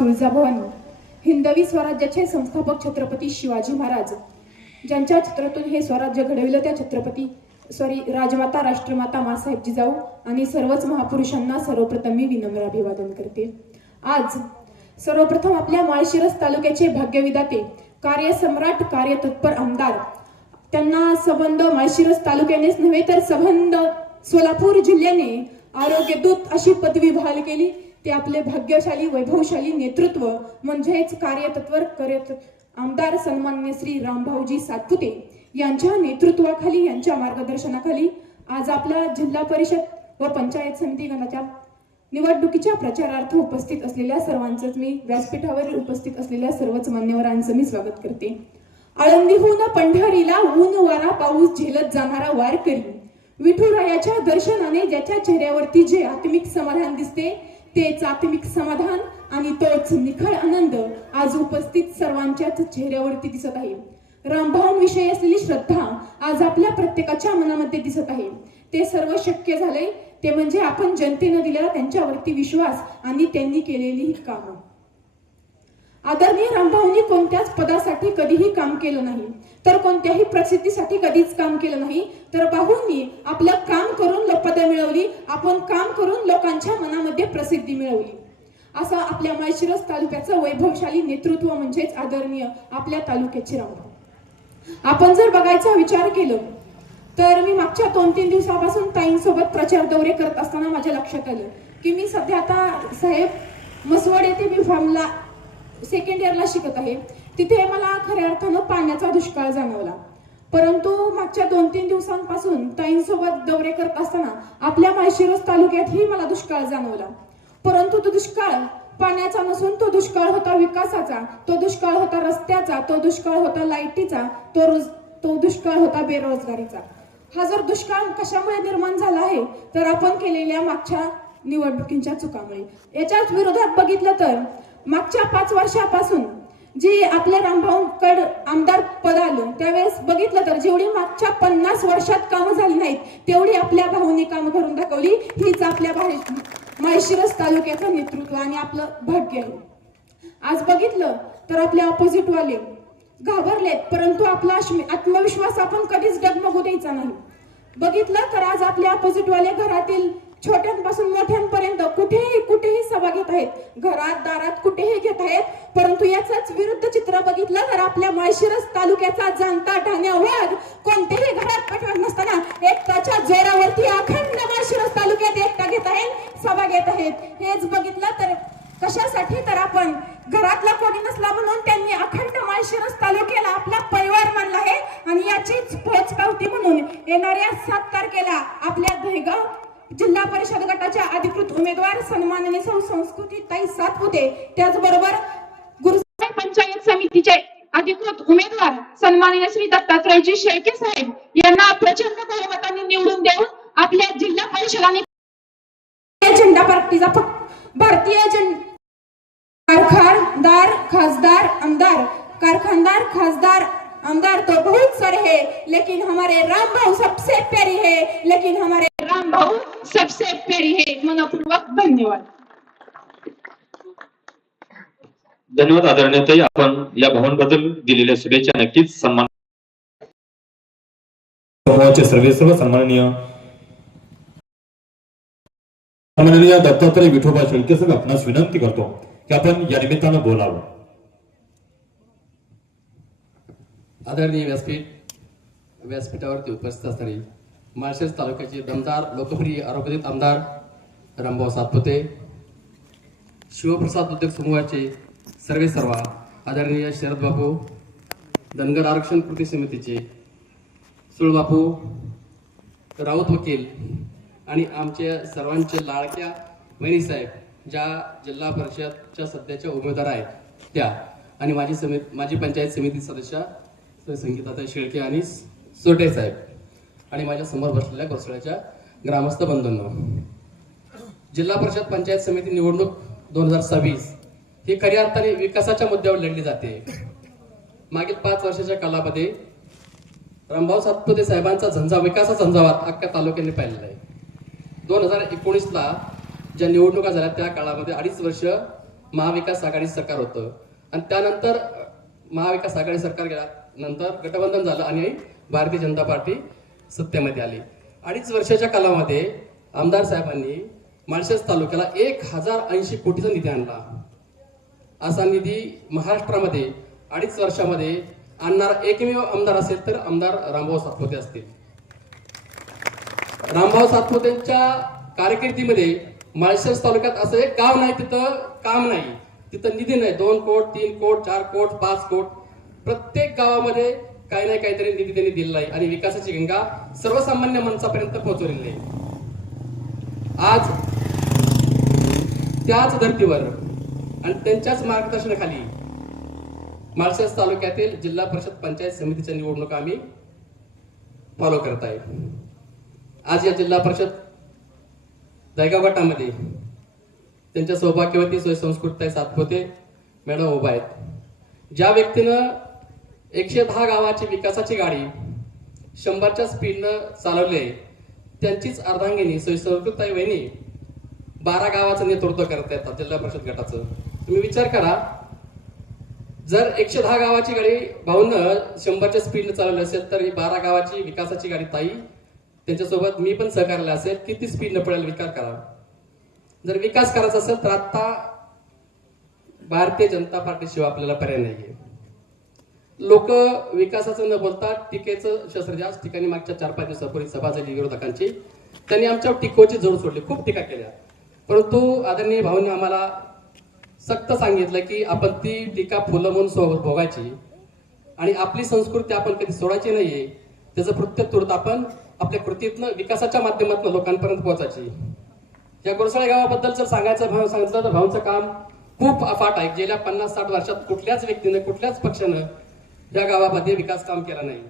तुळजाभवानी हिंदवी स्वराज्याचे संस्थापक छत्रपती शिवाजी महाराज ज्यांच्या चित्रातून हे स्वराज्य घडविलं त्या राजमाता राष्ट्रमाता मासाहेब जिजाऊ आणि सर्वच महापुरुषांना सर्वप्रथम मी विनम्र अभिवादन करते। आज सर्वप्रथम आपल्या माळशिरस तालुक्याचे भाग्यविधाते कार्यसम्राट कार्यतत्पर आमदार त्यांना संबंध माळशिरस तालुक्यानेच नव्हे तर संबंध सोलापूर जिल्ह्याने आरोग्यदूत अशी पदवी बहाल केली। ते आपले भाग्यशाली वैभवशाली नेतृत्व म्हणजेच कार्यतत्पर आमदार सन्माननीय श्री रामभाऊजी सातपुते यांच्या नेतृत्वाखाली यांच्या मार्गदर्शनाखाली आज आपल्या जिल्हा परिषद व पंचायत समिती गणाच्या निवडणुकीच्या प्रचारार्थ उपस्थित असलेल्या सर्वांचंच मी व्यासपीठावर उपस्थित असलेल्या सर्वच मान्यवरांचं मी स्वागत करते। आळंदीहून पंढरीला ऊन वारा पाऊस झेलत जाणारा वारकरी विठुरायाच्या दर्शनाने ज्याच्या चेहऱ्यावरती जे आत्मिक समाधान दिसते तेच आत्मिक समाधान आणि तोच निखळ आनंद आज उपस्थित सर्वांच्याच चेहऱ्यावरती दिसत आहे। रामभाऊंविषयी असलेली श्रद्धा आज आपल्या प्रत्येकाच्या मनामध्ये दिसत आहे। ते सर्व शक्य झाले ते म्हणजे आपण जनतेने दिलेला त्यांच्यावरती विश्वास आणि त्यांनी केलेली ही कामं। आदरणीय रामभाऊंनी कोणत्याच पदासाठी कधीही काम केलं नाही तर कोणत्याही प्रसिद्धीसाठी कधीच काम केलं नाही तर भाऊंनी आपलं काम करून पदं मिळवली, आपण काम करून लोकांच्या मनामध्ये प्रसिद्धी मिळवली। असं आपल्या माळशिरस तालुक्याचं वैभवशाली नेतृत्व म्हणजेच आदरणीय आपल्या तालुक्याचे रामभाऊ। आपण जर बघायचा विचार केलं तर मी मागच्या 2-3 दिवसापासून ताईंसोबत प्रचार दौरे करत असताना माझ्या लक्षात आलं की मी सध्या आता साहेब मसवड येथे मी फॉर्मला सेकंड इयरला शिकत आहे। तिथे मला खऱ्या अर्थानं पाण्याचा दुष्काळ जाणवला, परंतु मागच्या 2-3 दिवसांपासून ताईंसोबत दौरे करत असताना आपल्या माळशिरस तालुक्यातही मला दुष्काळ जाणवला। परंतु तो दुष्काळ पाण्याचा नसून तो दुष्काळ होता विकासाचा, तो दुष्काळ होता रस्त्याचा, तो दुष्काळ होता लाईटीचा, तो दुष्काळ होता बेरोजगारीचा। हा जर दुष्काळ कशामुळे निर्माण झाला आहे तर आपण केलेल्या मागच्या निवडणुकीच्या चुकामुळे। याच्याच विरोधात बघितलं तर मागच्या 5 वर्षापासून जी आपल्या रामभाऊंकड आमदार पद आलं त्यावेळेस बघितलं तर जेवढी मागच्या 50 वर्षात कामं झाली नाहीत तेवढी आपल्या भाऊंनी कामं करून दाखवली। हीच आपल्या माळशिरस तालुक्याचं नेतृत्व आणि आपलं भाग्य आहे। आज बघितलं तर आपल्या ऑपोजिट वाले घाबरलेत, परंतु आपला आत्मविश्वास आपण कधीच डगमगू द्यायचा नाही। बघितलं तर आज आपल्या ऑपोजिट वाले घरातील छोट्यांपासून मोठ्यांपर्यंत कुठेही सभा घेत आहेत, घरात दारात कुठेही घेत आहेत, परंतु याच विरुद्ध चित्र बघितलं तर आपल्या माळशिरस तालुक्याचा जाणता ठाण्या वाघ कोणतेही घरात पाठवत नसताना एकटाच्या जोरावरती अखंड माळशिरस तालुक्यात एकटा घेत आहेत, सभा घेत आहेत। हेच बघितलं तर कशासाठी तर आपण घरातला कोणी नसला म्हणून त्यांनी अखंड माळशिरस तालुक्याला आपला परिवार मानला आहे आणि याचीच पोचपावती म्हणून येणाऱ्या 7 तारखेला आपल्या दहेगाव जिल्हा परिषद गटाच्या अधिकृत उमेदवार सन्माननीय संस्कृतीताई सातपुते त्याचबरोबर गुरुसाहेब पंचायत समितीचे अधिकृत उमेदवार सन्माननीय श्री दत्तात्रयजी शेळके साहेब यांना प्रचंड बहुमताने निवडून देऊन आपल्या जिल्हा परिषदाने झेंडा पार्टीचा भारतीय कारखानदार खासदार आमदार कारखानदार खासदार आमदार तो बहुत सारे हैं लेकिन हमारे रामभाऊ सबसे प्यारी है, लेकिन हमारे रामभाऊ सबसे प्यारी है। मनपूर्वक धन्यवाद। धन्यवाद आदरणीय ताई, आपण या भवनबद्दल दिलेल्या शुभेच्छा नक्कीच सन्मान समूहाचे सर्व सन्माननीय दत्तात्रय विठोबा शेळके साहेब आपणास विनंती करतो की आपण या निमित्तानं बोलावं। आदरणीय व्यासपीठावरती उपस्थित असणारी माळशिरस तालुक्याचे दमदार लोकप्रिय आरोग्यदूत आमदार रामभाऊ सातपुते, शिवप्रसाद उद्योग समूहाचे सर्व आदरणीय शरद बापू, धनगर आरक्षण कृती समितीचे सुळबापू, राऊत वकील आणि आमच्या सर्वांचे लाडक्या वहिनीसाहेब ज्या जिल्हा परिषदच्या सध्याच्या उमेदवार आहेत त्या आणि माझी पंचायत समिती सदस्य संगीताताई शेळके आणि सोटे साहेब आणि माझ्या समोर बसलेल्या घोसळ्याच्या ग्रामस्थ बंधूंनो, जिल्हा परिषद पंचायत समिती निवडणूक 2026 ही खऱ्या अर्थाने विकासाच्या मुद्द्यावर लढली जाते। मागील 5 वर्षाच्या कालामध्ये रामभाऊ सातपुते साहेबांचा विकासाचा झंझावात अख्ख्या तालुक्याने पाहिलेला आहे। 2019ला ज्या निवडणुका झाल्या त्या काळामध्ये 2.5 वर्ष महाविकास आघाडी सरकार होतं आणि त्यानंतर महाविकास आघाडी सरकार गेल्यानंतर गठबंधन झालं आणि भारतीय जनता पार्टी सत्तेमध्ये आली. 2.5 वर्षाच्या कालामध्ये आमदार साहेबांनी माळशेज तालुक्याला 1080 कोटीचा निधी आणला. असा निधी महाराष्ट्रामध्ये 2.5 वर्षामध्ये आणणारा एकमेव आमदार असेल तर आमदार रामभाऊ सातपुते असतील. रामभाऊ सातपुतेंच्या कारकिर्दीमध्ये माळशेज तालुक्यात असं एक गाव नाही तिथं काम नाही, तिथं निधी नाही. 2 कोट 3 कोट 4 कोट 5 कोट प्रत्येक गावामध्ये काही नाही काहीतरी निधी त्यांनी दिलेला आहे आणि विकासाची गंगा सर्वसामान्य माणसापर्यंत पोहोचवलेली आहे. आज त्याच धर्तीवर आणि त्यांच्याच मार्गदर्शनाखाली माळशेज तालुक्यातील जिल्हा परिषद पंचायत समितीच्या निवडणुका आम्ही फॉलो करत आहे. आज या जिल्हा परिषद दहेगाव गटामध्ये त्यांच्या सौभाग्यवती सुसंस्कृतताई सातपुते मॅडम उभा आहेत. ज्या व्यक्तीनं 110 गावाची विकासाची गाडी 100च्या स्पीडनं चालवली आहे त्यांचीच अर्धांगिनी सुसंस्कृतताई वहिनी 12 गावाचं नेतृत्व करत आहेत जिल्हा परिषद गटाचं. तुम्ही विचार करा, जर 110 गावाची गाडी भाऊनं 100च्या स्पीडनं चालवली असेल तर ही 12 गावाची विकासाची गाडी ताई त्यांच्यासोबत मी पण सहकार्याला असेल किती स्पीडनं पडेल विचार करा. जर विकास करायचा असेल तर आता भारतीय जनता पार्टीशिवाय आपल्याला पर्याय नाहीये. लोक विकासाचं न बोलता टीकेचं शस्त्र ज्याच ठिकाणी मागच्या 4-5 दिवसापूर्वी सभा झाली विरोधकांची, त्यांनी आमच्या टीकोची जोड सोडली, खूप टीका केल्या. परंतु आदरणीय भाऊंनी आम्हाला सक्त सांगितलं की आपण ती टीका फुलं म्हणून सोबत भोगायची आणि आपली संस्कृती आपण कधी सोडायची नाहीये. त्याचं प्रत्युत्तर आपण आपल्या कृतीतनं विकासाच्या माध्यमातून लोकांपर्यंत पोहोचायची. या गोरसाळे गावाबद्दल जर सांगितलं तर भाऊंचं काम खूप अफाट आहे. गेल्या 50-60 वर्षात कुठल्याच व्यक्तीने कुठल्याच पक्षानं या गावामध्ये विकास काम केला नाही.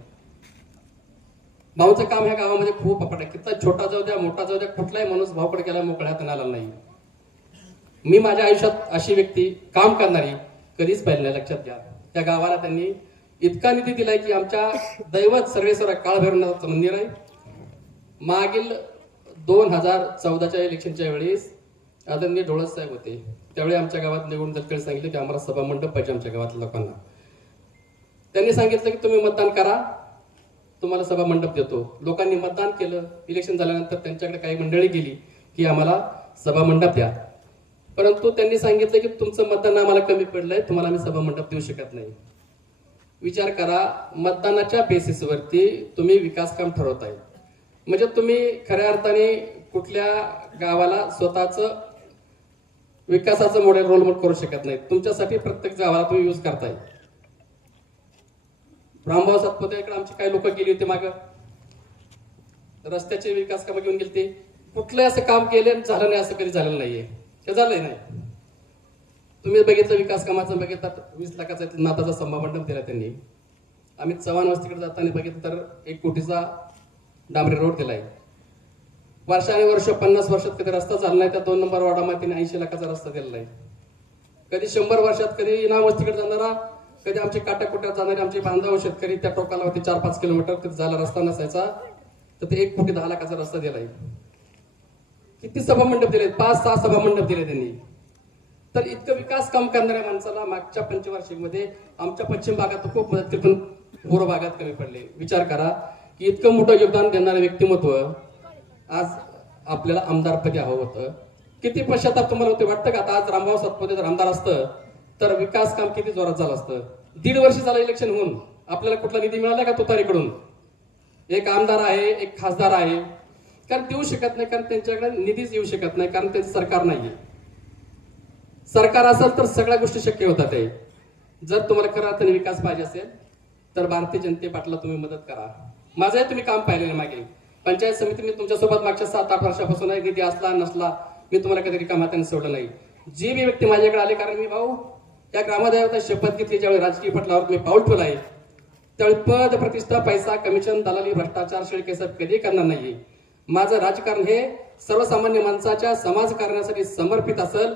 भाऊचं काम ह्या गावामध्ये खूप अफाट आहे. किती छोटा जाऊ द्या मोठा जाऊ द्या कुठलाही माणूस भाऊकडे गेला मोकळ्यात आला नाही. मी माझ्या आयुष्यात अशी व्यक्ती काम करणारी कधीच पाहिली नाही. लक्षात घ्या, त्या गावाला त्यांनी इतका निधी दिलाय की आमच्या दैवत सर्वेश्वर काळभैरवनाथाचं मंदिर आहे. मागील 2014च्या इलेक्शनच्या वेळेस आदरणीय डोळस साहेब होते, त्यावेळी आमच्या गावात निवडून दत्तकडे सांगितलं की आम्हाला सभा मंडप पाहिजे आमच्या गावातल्या लोकांना. त्यांनी सांगितलं की तुम्ही मतदान करा, तुम्हाला सभा मंडप देतो. लोकांनी मतदान केलं. इलेक्शन झाल्यानंतर त्यांच्याकडे काही मंडळी गेली की आम्हाला सभा मंडप द्या. परंतु त्यांनी सांगितलं की तुमचं मतदान आम्हाला कमी पडलंय, तुम्हाला आम्ही सभा मंडप देऊ शकत नाही. विचार करा, मतदानाच्या बेसिसवरती तुम्ही विकास काम ठरवताय म्हणजे तुम्ही खऱ्या अर्थाने कुठल्या गावाला स्वतःचं विकासाचं मॉडेल रोल मॉडेल करू शकत नाही. तुमच्यासाठी प्रत्येक गावाला तुम्ही यूज करताय. रामभाऊ सातपुतेकडे आमची काही लोक गेली होती माग, रस्त्याचे विकास कामं घेऊन गेली. ते कुठलंही असं काम केले झालं नाही असं कधी झालेलं नाहीये, हे झालंय नाही. तुम्ही बघितलं विकास कामाचं बघितलं 20 लाखाचा नाताचा सभामंडप दिला त्यांनी. आम्ही चव्हाण वस्तीकडे जाताना बघितलं तर 1 कोटीचा डांबरी रोड दिलाय. वर्षाने वर्ष 50 वर्षात कधी रस्ता झाला नाही. त्या 2 नंबर वॉर्डामध्ये 80 लाखाचा रस्ता दिलेला आहे. कधी 100 वर्षात कधी इनाम वस्तीकडे जाणारा, कधी आमचे काट्याकुट्यात जाणारे आमचे बांधव शेतकरी त्या टोकाला होते 4-5 किलोमीटर कधी झाला रस्ता नसायचा तर ते 1 कोटी 10 लाखाचा रस्ता दिलाय. किती सभामंडप दिले, 5-6 सभामंडप दिले त्यांनी. तर इतकं विकास काम करणाऱ्या माणसाला मागच्या पंचवार्षिकमध्ये आमच्या पश्चिम भागात खूप मदत केली पण पूर्व भागात कमी पडले. विचार करा की इतकं मोठं योगदान देणारं व्यक्तिमत्व आज आपल्याला आमदारपदी हवं होतं. किती पश्चाताप तुम्हाला होते वाटतं का? आता आज रामभाऊ सातपुते जर आमदार असतं तर विकास काम किती जोरात झालं असतं. 1.5 वर्ष झालं इलेक्शन होऊन, आपल्याला कुठला निधी मिळाला का तुतारीकडून? एक आमदार आहे, एक खासदार आहे, कारण देऊ शकत नाही, कारण त्यांच्याकडे निधीच येऊ शकत नाही, कारण त्यांचं सरकार नाहीये. सरकार असेल तर सगळ्या गोष्टी शक्य होतात. जर तुम्हाला खऱ्या अर्थाने विकास पाहिजे असेल तर भारतीय जनते पाटला तुम्ही मदत करा. माझंही तुम्ही काम पाहिलेलं मागे पंचायत समिती मी तुमच्यासोबत मागच्या 7-8 वर्षापासून आहे. निधी असला नसला मी तुम्हाला कधी रिकाम्या हाताने सोडलं नाही. जी बी व्यक्ती माझ्याकडे आले, कारण मी भाऊ या ग्रामदैवता शपथ घेतली, ज्यावेळी राजकीय पटलावर मी पाऊल ठेवलं आहे त्यावेळी पद प्रतिष्ठा पैसा कमिशन दलाली भ्रष्टाचार शिळकेसर कधी करणार नाही. माझं राजकारण हे सर्वसामान्य माणसाच्या समाजकारणासाठी समर्पित असेल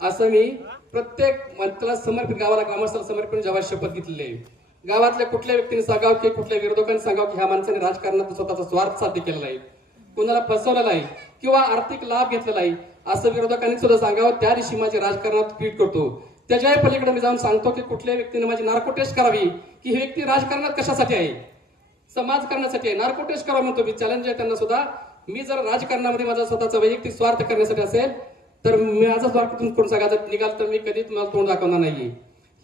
असं मी प्रत्येक मंत्र्याला समर्पित, गावाला ग्रामस्थाला समर्पित जेव्हा शपथ घेतलेली आहे. गावातल्या कुठल्या व्यक्तीने सांगावं की कुठल्या विरोधकांनी सांगावं की ह्या माणसाने राजकारणात स्वतःचा स्वार्थ साध्य केलेला आहे, कुणाला फसवलेला आहे किंवा आर्थिक लाभ घेतलेला आहे असं विरोधकांनी सुद्धा सांगावं. त्या दिवशी माझी राजकारणात ट्विट करतो. त्याच्याही पलीकडे मी जाऊन सांगतो की कुठल्याही व्यक्तीने माझी नार्को टेस्ट करावी, की ही व्यक्ती राजकारणात कशासाठी आहे, समाज करण्यासाठी आहे. नार्को टेस्ट करावं म्हणतो मी. चॅलेंज आहे त्यांना सुद्धा. मी जर राजकारणामध्ये माझा स्वतःचा वैयक्तिक स्वार्थ करण्यासाठी असेल तर माझा स्वार्थ कोण सांगायचं निघाल तर मी कधी तुम्हाला तोंड दाखवणार नाही.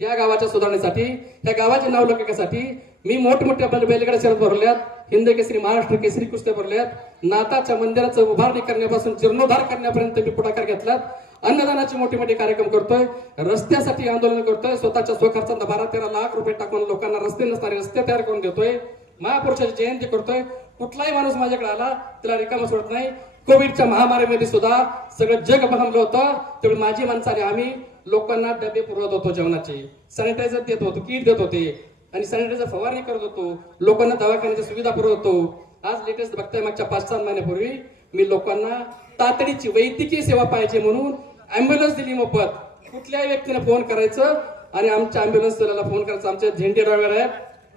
या गावाच्या सुधारणेसाठी, या गावाच्या नावलौकिकासाठी मी मोठमोठ्या बैलगाड्या शर्यत भरल्यात, हिंद केसरी, महाराष्ट्र केसरी कुस्त्या भरल्यात, नाथाच्या मंदिराचं उभारणी करण्यापासून जीर्णोद्धार करण्यापर्यंत मी पुढाकार घेतलात. अन्नदानाचे मोठे मोठे कार्यक्रम करतोय, रस्त्यासाठी आंदोलन करतोय, स्वतःच्या स्वखर्चात 12-13 लाख रुपये टाकून लोकांना रस्ते नसणारे रस्ते तयार करून देतोय, महापुरुषाची जयंती करतोय. कुठलाही माणूस माझ्याकडे आला त्याला रिकामा सोडत नाही. कोविडच्या महामारीमध्ये सुद्धा सगळं जग बहमलं होतं, तेवढी माझी माणसाने आम्ही लोकांना डबे पुरवत होतो, जेवणाचे सॅनिटायझर देत होतो, किट देत होते आणि सॅनिटायझर फवारणी करत होतो, लोकांना दवाखान्याच्या सुविधा पुरवत होतो. आज लेटेस्ट बघताय, मागच्या 5-7 महिन्यापूर्वी मी लोकांना तातडीची वैद्यकीय सेवा पाहिजे म्हणून अँब्युलन्स दिली मोफत. कुठल्याही व्यक्तीने फोन करायचं आणि आमच्या अँब्युलन्सला फोन करायचं. आमचे झेंडे ड्रायव्हर आहेत,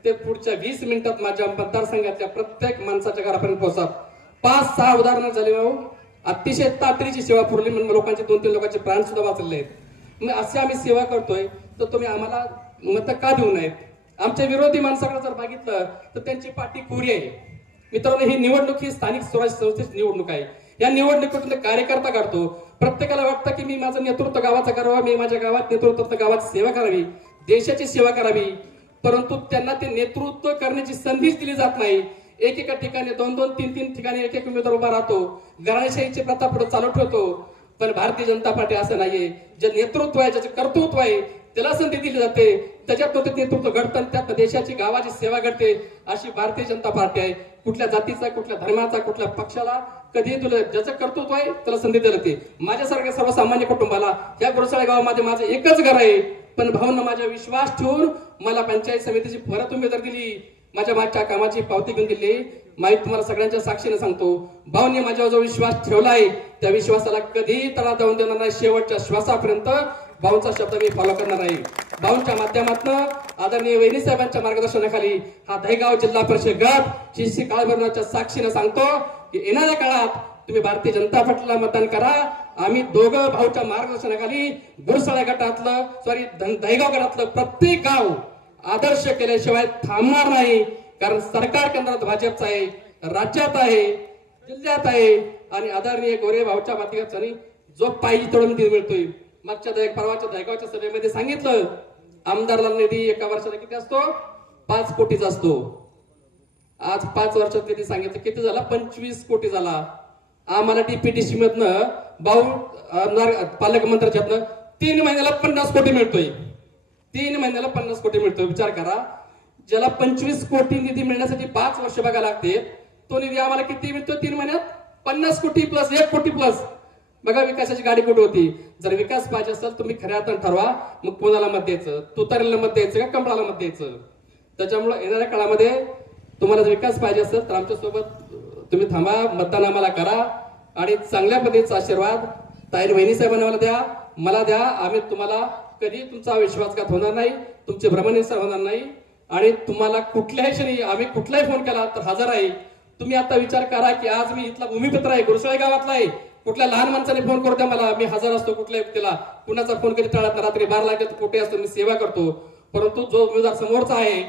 ते पुढच्या 20 मिनिटात माझ्या मतदारसंघातल्या प्रत्येक माणसाच्या घरापर्यंत पोहोचतात. 5-6 उदाहरणं झाली भाऊ. अतिशय तातडीची सेवा पुरवली म्हणून लोकांचे 2-3 लोकांचे प्राण सुद्धा वाचले आहेत. मग असे आम्ही सेवा करतोय तर तुम्ही आम्हाला मत का देऊ नयेत? आमच्या विरोधी माणसाकडे जर बघितलं तर त्यांची पाठी कोरी आहे. मित्रांनो, ही निवडणूक ही स्थानिक स्वराज्य संस्थेची निवडणूक आहे. या निवडणुकीतून कार्यकर्ता काढतो. प्रत्येकाला वाटतं की मी माझं नेतृत्व गावाचं करावं, मी माझ्या गावात नेतृत्व गावाची सेवा करावी, देशाची सेवा करावी. परंतु त्यांना ते नेतृत्व करण्याची संधीच दिली जात नाही. एकेका ठिकाणी 2-2, 3-3 ठिकाणी एक उमेदवार उभा राहतो, घराणेशाहीची प्रथा पुढे चालू ठेवतो. पण भारतीय जनता पार्टी असं नाहीये. जे नेतृत्व आहे, ज्याचे कर्तृत्व आहे, त्याला संधी दिली जाते, त्याच्यात ते नेतृत्व घडतं, त्यात देशाची गावाची सेवा घडते. अशी भारतीय जनता पार्टी आहे. कुठल्या जातीचा, कुठल्या धर्माचा, कुठल्या पक्षाला कधी तुला ज्याचं कर्तृत्व आहे त्याला संधी दिली जाते. माझ्यासारख्या सर्वसामान्य कुटुंबाला या गुरसाळे गावामध्ये माझं एकच घर आहे, पण भाऊंना माझा विश्वास ठेवून मला पंचायत समितीची परत उमेदवारी दिली. माझ्या मागच्या कामाची पावती घेऊन दिली. माहिती तुम्हाला सगळ्यांच्या साक्षीने सांगतो, भाऊंनी माझ्यावर जो विश्वास ठेवलाय त्या विश्वासाला कधीही तडा जाऊन देणार नाही. शेवटच्या श्वासापर्यंत भाऊंचा शब्द मी फॉलो करणार आहे. भाऊंच्या माध्यमातून आदरणीय वहिनी साहेबांच्या मार्गदर्शनाखाली हा दहेगाव जिल्हा परिषद गट शिशी काळभरणाच्या साक्षीने सांगतो की येणाऱ्या काळात तुम्ही भारतीय जनता पार्टीला मतदान करा. आम्ही दोघं भाऊच्या मार्गदर्शनाखाली गुरसाळा गटातलं दहेगाव गटातलं प्रत्येक गाव आदर्श केल्याशिवाय थांबणार नाही. कारण सरकार केंद्रात भाजपचं आहे, राज्यात आहे, जिल्ह्यात आहे आणि आदरणीय गोरे भाऊच्या माध्यमातून जो पाहिजे तेवढा निधी मिळतोय. मागच्या परवाच्या दहेगावच्या सभेमध्ये सांगितलं, आमदारला निधी एका वर्षाला किती असतो? 5 कोटीचा असतो. आज 5 वर्षात निधी सांगितलं किती झाला? 25 कोटी झाला. आम्हाला डीपीटीसी मधनं भाऊ पालकमंत्र्याच्यातनं 3 महिन्याला 50 कोटी मिळतोय. 3 महिन्याला 50 कोटी मिळतोय. विचार करा, ज्याला 25 कोटी निधी मिळण्यासाठी 5 वर्ष बघा लागते, तो निधी आम्हाला किती मिळतो 3 महिन्यात? 50 कोटी प्लस 1 कोटी प्लस. बघा विकासाची गाडी कुठे होती. जर विकास पाहिजे असेल तुम्ही खऱ्या अर्थाने ठरवा, मग कोणाला मत द्यायचं, तुतारीला मत द्यायचं का कमळाला मत द्यायचं. त्याच्यामुळे येणाऱ्या काळामध्ये तुम्हाला जर विकास पाहिजे असेल तर आमच्या सोबत तुम्ही थांबा, मतदान आम्हाला करा आणि चांगल्या पद्धतीचा आशीर्वाद ताई वहिनी साहेबांना मला द्या. आम्ही तुम्हाला कधी तुमचा विश्वासघात होणार नाही, तुमचे भ्रमनिरसन होणार नाही आणि तुम्हाला कुठल्याही क्षणी आम्ही कुठलाही फोन केला तर हजर आहे. तुम्ही आता विचार करा की आज मी इथला भूमिपुत्र आहे, गुरसाळे गावातला आहे. कुठल्या लहान माणसाने फोन करू द्या मला, मी हजर असतो कुठल्या व्यक्तीला. कुणाचा फोन कधी टाळत, रात्री 12 ला कुठे असतो, मी सेवा करतो. परंतु जो उमेदवार समोरचा आहे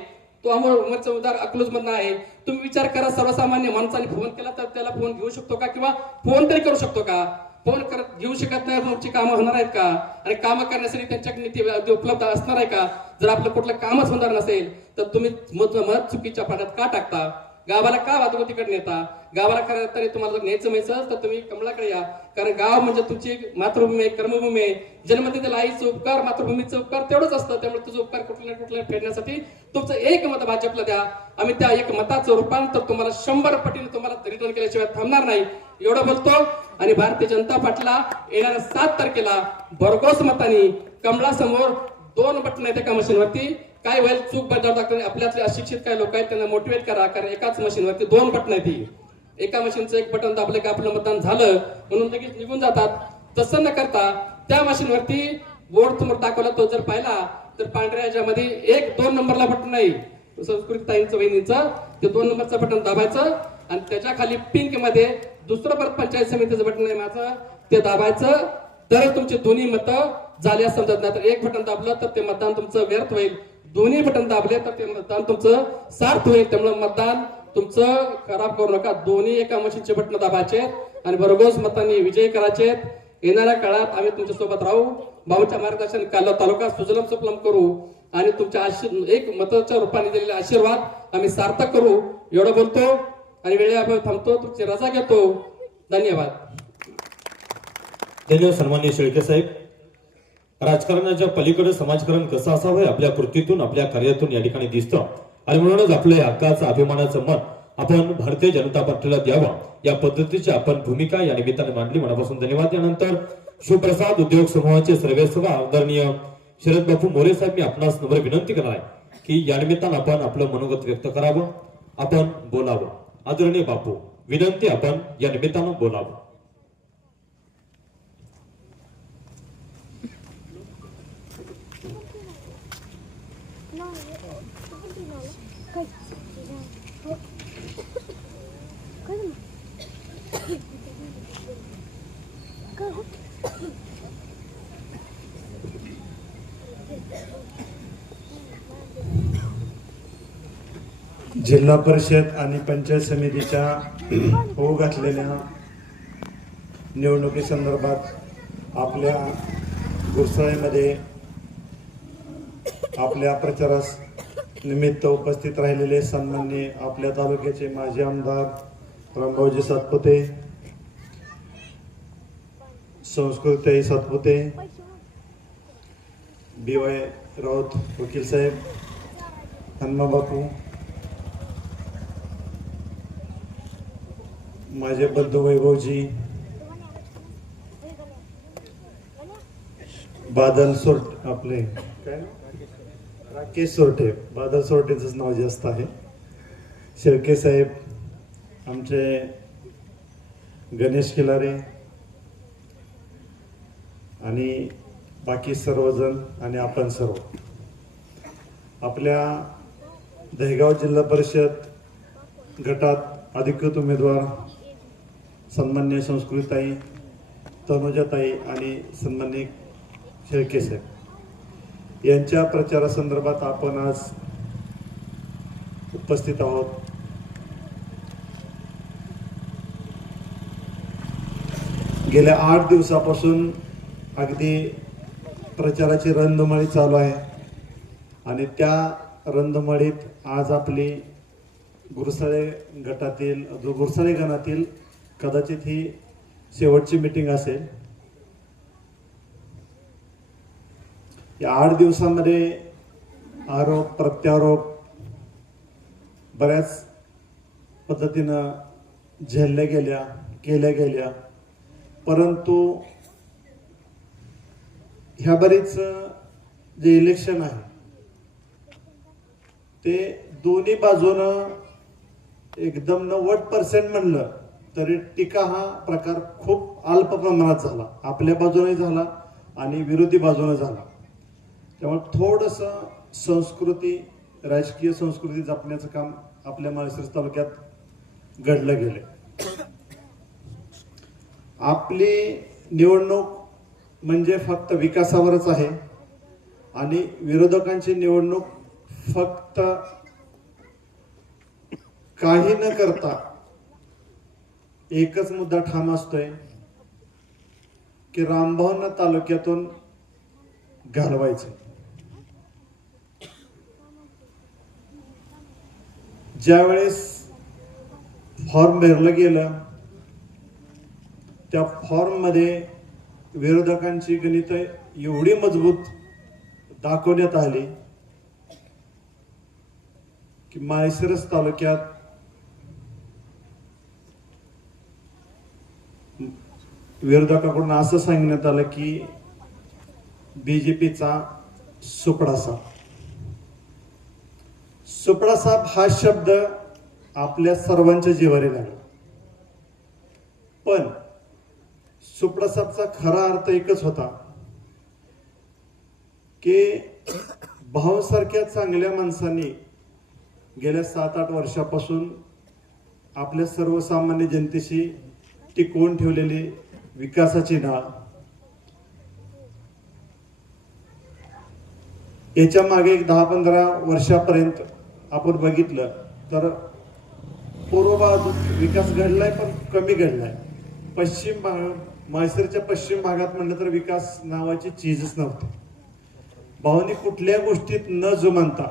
तो उमेदवार उमेदवार अकलूज मधला आहे. तुम्ही विचार करा, सर्वसामान्य माणसाने फोन केला तर त्याला फोन घेऊ शकतो का, किंवा फोन तरी करू शकतो का? फोन करत घेऊ शकत नाही. तुमची कामं होणार आहेत का? आणि कामं करण्यासाठी त्यांच्याकडे निधी उपलब्ध असणार आहे का? जर आपलं कुठलं कामच होणार नसेल तर तुम्ही मत चुकीच्या पाण्यात का टाकता? गावाला का वादगोतीकडे नेता? गावाला खरं तरी तुम्हाला जर न्यायचं माहिती तर तुम्ही कमळाकडे या. कारण गाव म्हणजे तुमची मातृभूमी आहे, कर्मभूमी आहे. जन्मदिनाला आईचा उपकार, मातृभूमीचा उपकार तेवढंच असतं. त्यामुळे तुझं उपकार कुठल्या ना कुठल्या फेडण्यासाठी तुमचं एक मत भाजपला द्या. आम्ही त्या एक मताचं रूपांतर तुम्हाला 100 पटीने तुम्हाला रिटर्न केल्याशिवाय थांबणार नाही. एवढं बोलतो आणि भारतीय जनता पार्टीला येणाऱ्या 7 तारखेला भरघोस मतांनी कमळासमोर 2 बटन आहेत एका मशीनवरती. काय होईल चूक बदल आपल्यातले अशिक्षित काय लोक आहेत त्यांना मोटिवेट करा. कारण एकाच मशीनवरती 2 बटन आहेत. एका मशीनचं एक बटन दाबलं की आपलं मतदान झालं म्हणून लगेच निघून जातात. तसं न करता त्या मशीनवरती बोर्ड समोर दाखवला, तो जर पाहिला तर पांढऱ्या ह्याच्यामध्ये 1-2 नंबरला बटन नाही, संस्कृत ताईंचं वहिनीचं, ते 2 नंबरचं बटन दाबायचं आणि त्याच्या खाली पिंक मध्ये दुसरं परत पंचायत समितीचं बटन आहे माझं, ते दाबायचं, तरच तुमचे दोन्ही मतं झाले असं समजत नाही. तर एक बटन दाबलं तर ते मतदान तुमचं व्यर्थ होईल, दोन्ही बटन दाबले तर ते मतदान तुमचं सार्थ होईल. त्यामुळे मतदान तुमचं खराब करू नका. दोन्ही एका मशीनचे बटन दाबायचे आणि भरघोस मतांनी विजय करायचे. येणाऱ्या काळात आम्ही तुमच्या सोबत राहू, भाऊच्या मार्गदर्शन तालुका सुजलम सुफलम करू आणि तुमच्या एक मताच्या रूपाने दिलेले आशीर्वाद आम्ही सार्थक करू. एवढं बोलतो आणि वेळेअभावी थांबतो. तुमची रजा घेतो. धन्यवाद. धन्यवाद सन्माननीय शेळके साहेब. राजकारणाच्या पलीकडे समाजकारण कसं असावं हे आपल्या कृतीतून आपल्या कार्यातून या ठिकाणी दिसतं आणि म्हणूनच आपल्या हक्काचं अभिमानाचं मत आपण भारतीय जनता पार्टीला द्यावं या पद्धतीची आपण भूमिका या निमित्ताने मांडली. मनापासून धन्यवाद. यानंतर शिवप्रसाद उद्योग समूहाचे सर्वेसर्वा आदरणीय शरद बापू मोरे साहेब, मी आपणास नम्र विनंती करणार आहे की या निमित्तानं आपण आपलं मनोगत व्यक्त करावं, आपण बोलावं. आदरणीय बापू, विनंती, आपण या निमित्तानं बोलावं. जिल्हा परिषद आणि पंचायत समितीच्या होऊ घातलेल्या निवडणुकीसंदर्भात आपल्या गुरसाळेमध्ये आपल्या प्रचारास निमित्त उपस्थित राहिलेले सन्माननीय आपल्या तालुक्याचे माजी आमदार रामभाऊजी सातपुते, संस्कृतताई सातपुते, BY राऊत वकील साहेब, हनुमा बापू, माझे बंधू वैभवजी, बादल सोरटे, आपले काय राकेश सोरटे, बादल सोरटेचंच नाव जास्त आहे, शेळके साहेब, आमचे गणेश खिलारे आणि बाकी सर्वजण आणि आपण सर्व. आपल्या दहेगाव जिल्हा परिषद गटात अधिकृत उमेदवार सन्मान्य संस्कृतताई, तनुजाताई आणि सन्मान्य शेळके साहेब यांच्या प्रचारासंदर्भात आपण आज उपस्थित आहोत. गेल्या 8 दिवसापासून अगदी प्रचाराची रणधुमाळी चालू आहे आणि त्या रणधुमाळीत आज आपली गुरसाळे गटातील गुरसाळे गणातील कदाचित ही शेवटची मीटिंग असेल. या 8 दिवसांमध्ये आरोप प्रत्यारोप बऱ्याच पद्धतीनं झेलल्या केल्या गेल्या, परंतु ह्या बरीच जे इलेक्शन आहे ते दोन्ही बाजूनं एकदम 90% म्हणलं तरी टीका हा प्रकार खूप अल्प प्रमाणात झाला. आपल्या बाजूने झाला आणि विरोधी बाजूने झाला. त्यामुळे थोडंसं संस्कृती, राजकीय संस्कृती जपण्याचं काम आपल्या माळशिरस तालुक्यात घडलं गेले. आपली निवडणूक म्हणजे फक्त विकासावरच आहे आणि विरोधकांची निवडणूक फक्त काही न करता एकच मुद्दा ठाम असतोय की रामभाऊंना तालुक्यातून घालवायचं. ज्यावेळेस फॉर्म भरलं गेलं त्या फॉर्म मध्ये विरोधकांची गणित एवढी मजबूत दाखवण्यात आली की माळशिरस तालुक्यात विरोधकाकडून असं सांगण्यात आलं की बीजेपीचा सुपडासाप. सुपडासाप हा शब्द आपल्या सर्वांच्या जिव्हारी लागला, पण सुपडासापचा खरा अर्थ एकच होता की भाऊसारख्या चांगल्या माणसांनी गेल्या 7-8 वर्षापासून आपल्या सर्वसामान्य जनतेशी टिकवून ठेवलेली विकासाची नाळ, याच्या मागे एक 10-15 वर्षापर्यंत आपण बघितलं तर पूर्व भागात विकास घडलाय, पण कमी घडलाय. म्हैसूरच्या पश्चिम भागात म्हणलं तर विकास नावाची चीजच नव्हती. भावानी कुठल्या गोष्टीत न जुमानता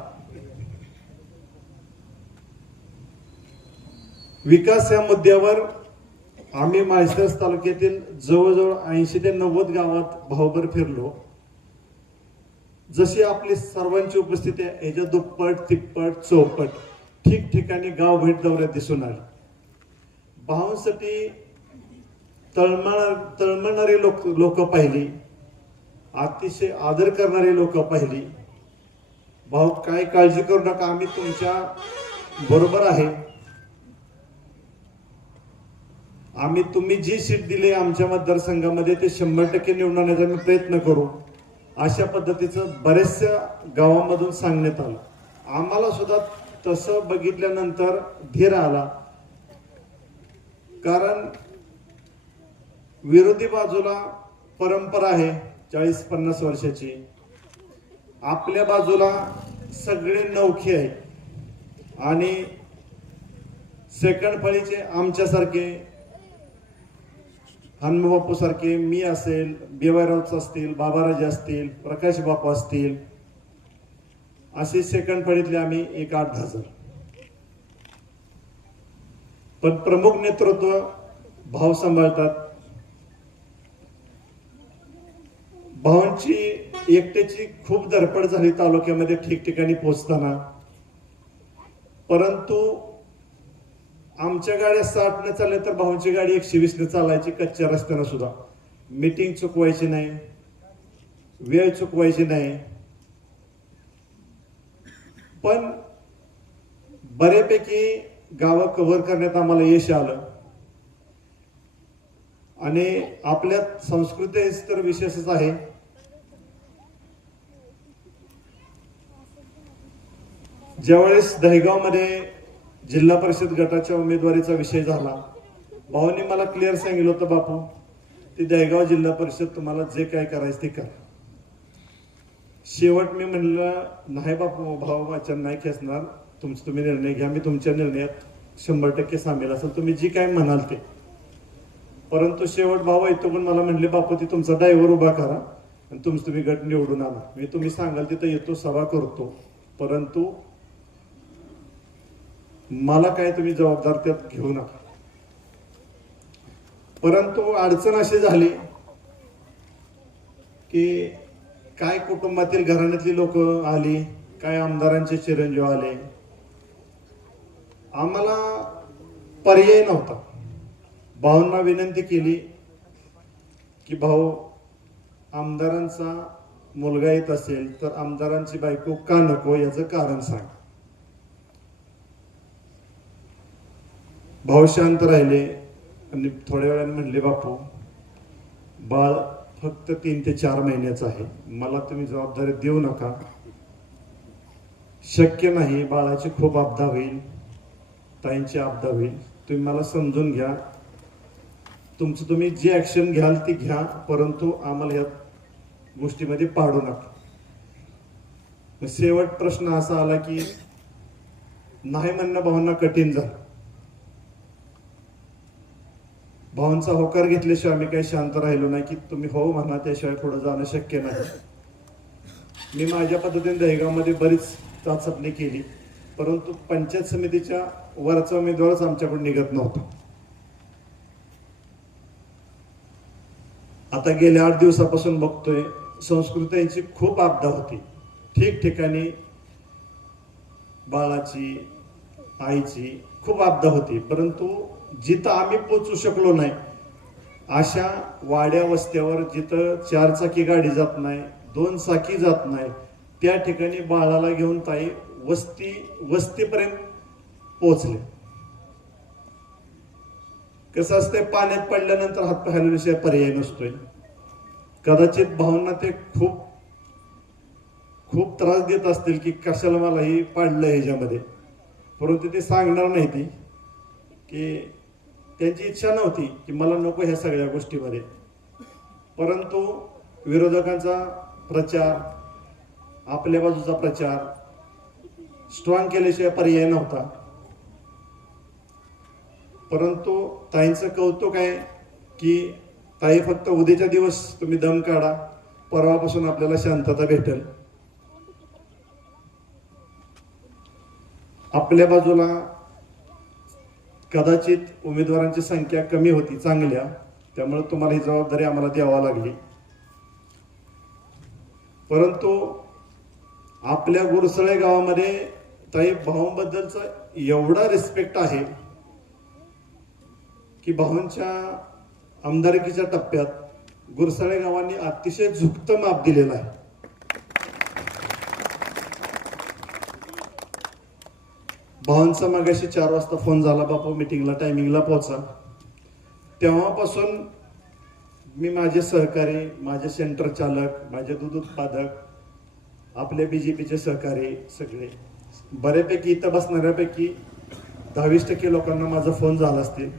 विकास या मुद्द्यावर आम्ही माळशिरस तालुक्यातील जवळजवळ 80 ते 90 गावात भाऊभर फिरलो. जशी आपली सर्वांची उपस्थिती आहे याच्या दुप्पट तिप्पट चौपट ठिकठिकाणी गाव भेट दौऱ्यात दिसून आली. भावांसाठी तळमळणारी लोक पाहिली, अतिशय आदर करणारी लोक पाहिली. भाऊ काय काळजी करू नका, आम्ही तुमच्या बरोबर आहे, आम्ही तुम्ही जी सीट दिली आमच्या मतदारसंघामध्ये ते 100% निवडून आणण्याचा आम्ही प्रयत्न करू, अशा पद्धतीचं बऱ्याचशा गावांमधून सांगण्यात आलं. आम्हाला सुद्धा तसं बघितल्यानंतर धीर आला, कारण विरोधी बाजूला परंपरा आहे 40-50 वर्षाची, आपल्या बाजूला सगळे नौखे आहेत आणि सेकंड फळीचे आमच्यासारखे, हनुमाबापू सारखे, मी असेल, बेवारावच असतील, बाबाराजे असतील, प्रकाश बापू असतील, असे सेकंड फळीतले आम्ही 1-8 जण. पण प्रमुख नेतृत्व भाव सांभाळतात. भावांची एकट्याची खूप धडपड झाली तालुक्यामध्ये ठिकठिकाणी पोहोचताना, परंतु आमच्या गाड्या 60 ने चालल्या तर भावांची गाडी 120 ने चालायची. कच्च्या रस्त्यानं सुद्धा मीटिंग चुकवायची नाही, वेळ चुकवायची नाही. पण बऱ्यापैकी गावं कव्हर करण्यात आम्हाला यश आलं आणि आपल्या संस्कृती तर विशेषच आहे. ज्यावेळेस दहेगाव मध्ये जिल्हा परिषद गटाच्या उमेदवारीचा विषय झाला, भाऊनी मला क्लिअर सांगितलं होतं, बापू ती दहेगाव जिल्हा परिषद तुम्हाला जे काय करायचं ते करा. शेवट मी म्हणलं नाही बापू, भाऊ वाचन नाही खेचणार, तुमचा तुम्ही निर्णय घ्या, मी तुमच्या निर्णयात 100% सामील असेल, तुम्ही जी काय म्हणाल ते. परंतु शेवट भाऊ येतो पण मला म्हणले, बापू ती तुमचा ड्रायव्हर उभा करा आणि तुमचं तुम्ही गट निवडून आणा, मी तुम्ही सांगाल तिथं येतो, सभा करतो, परंतु मला काय तुम्ही जबाबदार त्यात घेऊ नका. परंतु अडचण अशी झाली की काय कुटुंबातील घराण्यातली लोक आली, काय आमदारांचे चिरंजीव आले, आम्हाला पर्याय नव्हता. भाऊंना विनंती केली की भाऊ, आमदारांचा मुलगा येत असेल तर आमदारांची बायको का नको याचं कारण सांग. भाऊ शांत राहिले आणि थोड्या वेळाने म्हणले, बापू बाळ फक्त 3 ते 4 महिन्याचं आहे, मला तुम्ही जबाबदारी देऊ नका, शक्य नाही, बाळाची खूप आपदा होईल, ताईंची आपदा होईल, तुम्ही मला समजून घ्या, तुमचं तुम्ही जी ऍक्शन घ्याल ती घ्या, परंतु आम्हाला या गोष्टीमध्ये पाडू नका. शेवट प्रश्न असा आला की नाही म्हणणं भावांना कठीण झालं. भावांचा होकार घेतल्याशिवाय आम्ही काही शांत राहिलो नाही की तुम्ही हो म्हणा, त्याशिवाय पुढे जाणं शक्य नाही. मी माझ्या पद्धतीने दहेगावमध्ये बरीच चाचपणी केली, परंतु पंचायत समितीच्या वरचा उमेदवारच आमच्याकडून निघत नव्हता. आता गेल्या 8 दिवसापासून बघतोय संस्कृतीची खूप आपदा होती, ठिकठिकाणी बाळाची, आईची खूप आपदा होती, परंतु जिथं आम्ही पोचू शकलो नाही अशा वाड्या वस्त्यावर, जिथं 4 चाकी गाडी जात नाही, 2 चाकी जात नाही, त्या ठिकाणी बाळाला घेऊन ताई वस्तीपर्यंत पोहोचले. कसं असतंय, पाण्यात पडल्यानंतर हात हलवल्याशिवाय पर्याय नसतोय. कदाचित भावना ते खूप खूप त्रास देत असतील की कशाला मला ही पाडलं ह्याच्यामध्ये, परंतु ते सांगणार नाही की त्यांची इच्छा नव्हती की मला नको ह्या सगळ्या गोष्टीमध्ये. परंतु विरोधकांचा प्रचार, आपल्या बाजूचा प्रचार स्ट्रॉंग केल्याशिवाय पर्याय नव्हता. परंतु ताईंचं कौतुक आहे की ताई फक्त उद्याच्या दिवस तुम्ही दम काढा, परवापासून आपल्याला शांतता भेटेल. आपल्या बाजूला कदाचित उमेदवारांची संख्या कमी होती चांगल्या, त्यामुळे तुम्हाला ही जबाबदारी आम्हाला द्यावा लागली. परंतु आपल्या गुरसळे गावामध्ये ताई भाऊंबद्दलचा एवढा रिस्पेक्ट आहे की भाऊंच्या आमदारकीच्या टप्प्यात गुरसळे गावांनी अतिशय झुकतं माप दिलेलं आहे. भावांचा मागाशी 4 वाजता फोन झाला, बापू मीटिंगला टायमिंगला पोहोचा. तेव्हापासून मी माझे सहकारी, माझे सेंटर चालक, माझे दूध उत्पादक, आपले बीजेपीचे सहकारी सगळे बऱ्यापैकी इथं बसणाऱ्यापैकी 10-20% लोकांना माझा फोन झाला असतील.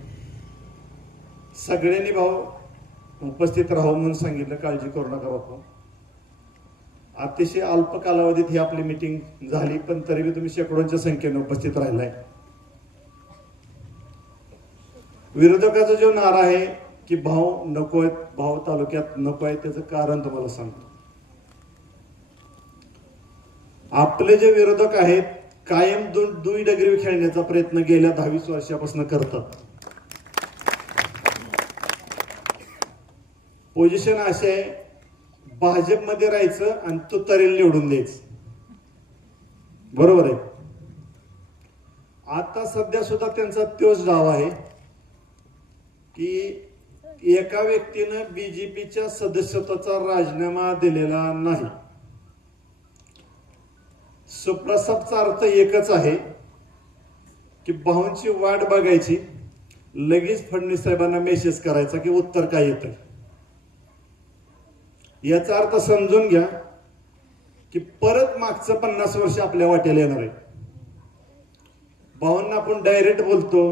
सगळ्यांनी भाऊ उपस्थित राहू म्हणून सांगितलं, काळजी करू नका बापू. अतिशय अल्प कालावधीत ही आपली मीटिंग झाली, पण तरीही तुम्ही शेकडोंच्या संख्येने उपस्थित राहिलाय. विरोधकाचा जो नारा आहे की भाऊ नकोय, भाऊ तालुक्यात नकोय, त्याचं कारण तुम्हाला सांगतो. आपले जे विरोधक आहेत कायम दुई डगरी खेळण्याचा प्रयत्न गेल्या 10-20 वर्षापासून करतात. पोझिशन असे आहे, भाजपमध्ये राहायचं आणि तुतारीला निवडून द्यायचं. बरोबर आहे. आता सध्या सुद्धा त्यांचा तोच डाव आहे की एका व्यक्तीनं बीजेपीच्या सदस्यत्वाचा राजीनामा दिलेला नाही. सुप्रसादचा अर्थ एकच आहे की भाऊंची वाट बघायची, लगेच फडणवीस साहेबांना मेसेज करायचा की उत्तर काय येतं. याचा अर्थ समजून घ्या की परत मागचं 50 वर्ष आपल्या वाट्याला येणार आहे. भावांना आपण डायरेक्ट बोलतो,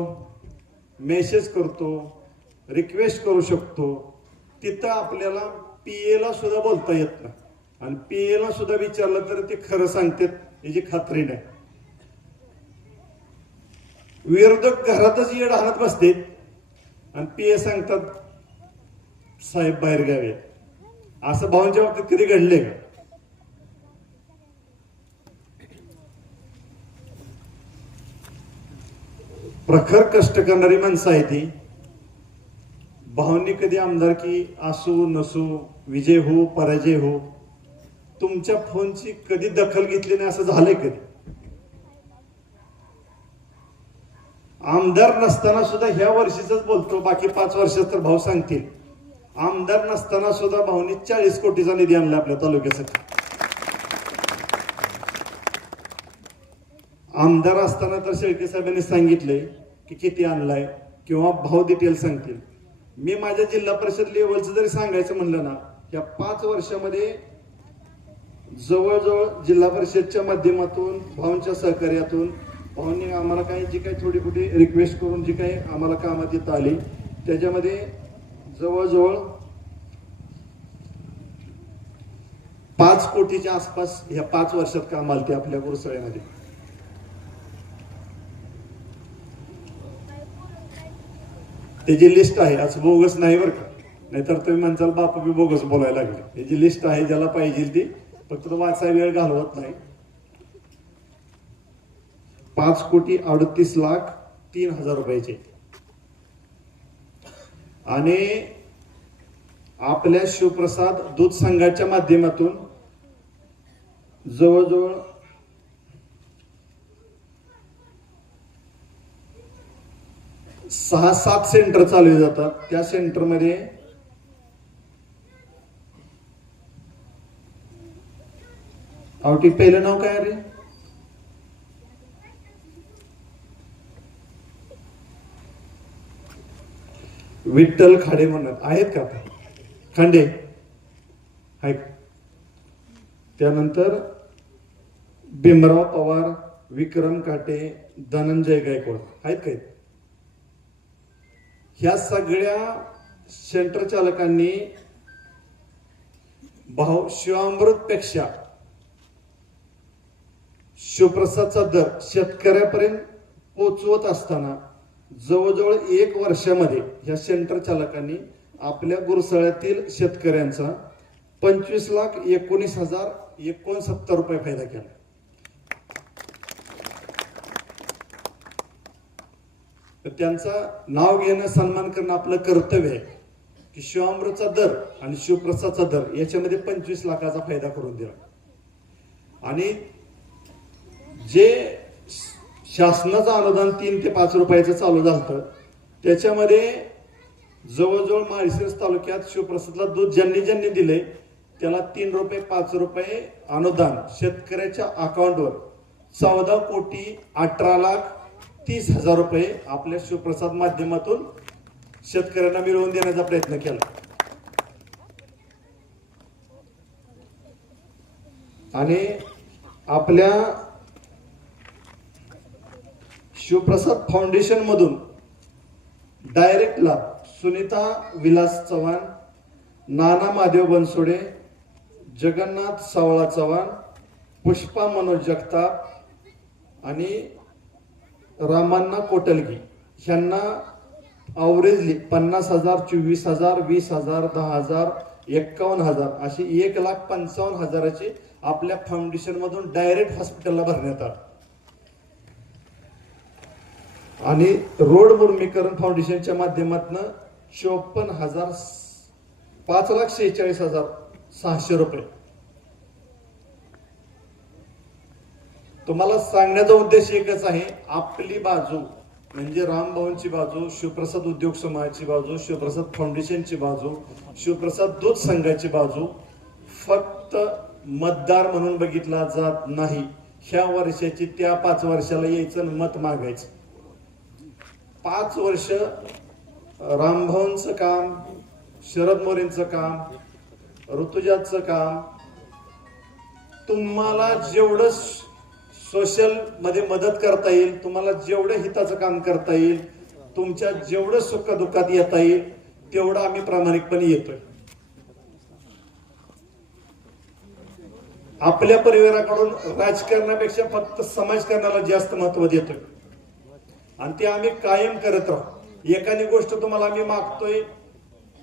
मेसेज करतो, रिक्वेस्ट करू शकतो. तिथं आपल्याला पीएला सुद्धा बोलता येत नाही, आणि पीएला सुद्धा विचारलं तर ते खरं सांगतात याची खात्री नाही. विरोधक घरातच येड हाणत बसते आणि पीए सांगतात साहेब बाहेर गावी. असं भावांच्या बाबतीत कधी घडले का? प्रखर कष्ट करणारी माणसं आहे ती. भावांनी कधी आमदारकी असू नसू, विजय हो पराजय हो, तुमच्या फोनची कधी दखल घेतली नाही असं झालंय कधी? आमदार नसताना सुद्धा ह्या वर्षीच बोलतो, बाकी 5 वर्षात तर भाऊ सांगतील. आमदार नसताना सुद्धा भाऊनी 40 कोटीचा निधी आणला आपल्या तालुक्यासाठी. आमदार असताना तर शेळके साहेबांनी सांगितलंय की किती आणलाय, किंवा भाऊ डिटेल सांगतील. मी माझ्या जिल्हा परिषद लेवलचं जरी सांगायचं म्हणलं ना, या 5 वर्षामध्ये जवळजवळ जिल्हा परिषदच्या माध्यमातून, भाऊंच्या सहकार्यातून, भाऊंनी आम्हाला काही जी काही थोडी मोठी रिक्वेस्ट करून जी काही आम्हाला कामात येत आली, त्याच्यामध्ये जवळजवळ 5 कोटीच्या आसपास ह्या 5 वर्षात काम आले ते आपल्या गुरसळ्यामध्ये. त्याची लिस्ट आहे, आज बोगस नाही बरं का, नाहीतर तुम्ही म्हणताल बापू बी बोगस बोलायला लागले. त्याची लिस्ट आहे, ज्याला पाहिजे ती, फक्त तो वाचाय वेळ घालवत नाही. 5,38,03,000 रुपयाचे. आणि आपल्या शिवप्रसाद दूध संघाच्या माध्यमातून जवळजवळ 6-7 सेंटर चालवले जातात. त्या सेंटरमध्ये आवटी पहिलं नाव काय रे? विठ्ठल खाडे म्हणत आहेत का? खांडे आहेत. त्यानंतर भीमराव पवार, विक्रम काटे, धनंजय गायकवाड आहेत काय? ह्या सगळ्या सेंटर चालकांनी भाऊ शिवामृत पेक्षा शिवप्रसादचा दर शेतकऱ्यापर्यंत पोचवत असताना जवळजवळ 1 वर्षामध्ये या सेंटर चालकांनी आपल्या गुरसळ्यातील शेतकऱ्यांचा 25,19,069 रुपये फायदा केला. तर त्यांचा नाव घेणं, सन्मान करणं आपलं कर्तव्य आहे की शिवामृतचा दर आणि शिवप्रसादचा दर याच्यामध्ये 25 लाखाचा फायदा करून दिला. आणि जे शासनाचं अनुदान 3 ते 5 रुपयाचं चालू झालं त्याच्यामध्ये जवळजवळ माळशिरस तालुक्यात शिवप्रसादला दूध ज्यांनी दिले त्याला 3 रुपये 5 रुपये अनुदान शेतकऱ्याच्या अकाउंटवर 14,18,30,000 रुपये आपल्या शिवप्रसाद माध्यमातून शेतकऱ्यांना मिळवून देण्याचा प्रयत्न केला. आणि आपल्या शिवप्रसाद फाउंडेशन मधून डायरेक्ट लाभ सुनीता विलास चव्हाण, नाना महादेव बनसोडे, जगन्नाथ सावळा चव्हाण, पुष्पा मनोज जगताप आणि रामांना कोटलगी यांना अवरेजली 50,000, 24,000, 20,000, 10,000, 51,000 अशी 1,55,000ची आपल्या फाउंडेशन मधून डायरेक्ट हॉस्पिटलला भरण्यात आलं. आणि रोड मुर्मीकरण फाउंडेशनच्या माध्यमातून 54,000 5,46,600 रुपये. तुम्हाला सांगण्याचा उद्देश एकच आहे, आपली बाजू म्हणजे रामभाऊंची बाजू, शिवप्रसाद उद्योग समूहाची बाजू, शिवप्रसाद फाउंडेशनची बाजू, शिवप्रसाद दूध संघाची बाजू फक्त मतदार म्हणून बघितला जात नाही. ह्या वर्षाची त्या 5 वर्षाला यायचं मत मागायचं. 5 वर्ष रामभाऊंचं काम, शरद मोरेंचं काम, ऋतुजाचं काम, तुम्हाला जेवढं सोशल मध्ये मदत करता येईल, तुम्हाला जेवढं हिताचं काम करता येईल, तुमच्या जेवढं सुख दुःखात येता येईल तेवढं आम्ही प्रामाणिकपणे येतोय. आपल्या परिवाराकडून राजकारणापेक्षा फक्त समाजकारणाला जास्त महत्व देतोय आणि ते आम्ही कायम करत राहू. एखादी गोष्ट तुम्हाला आम्ही मागतोय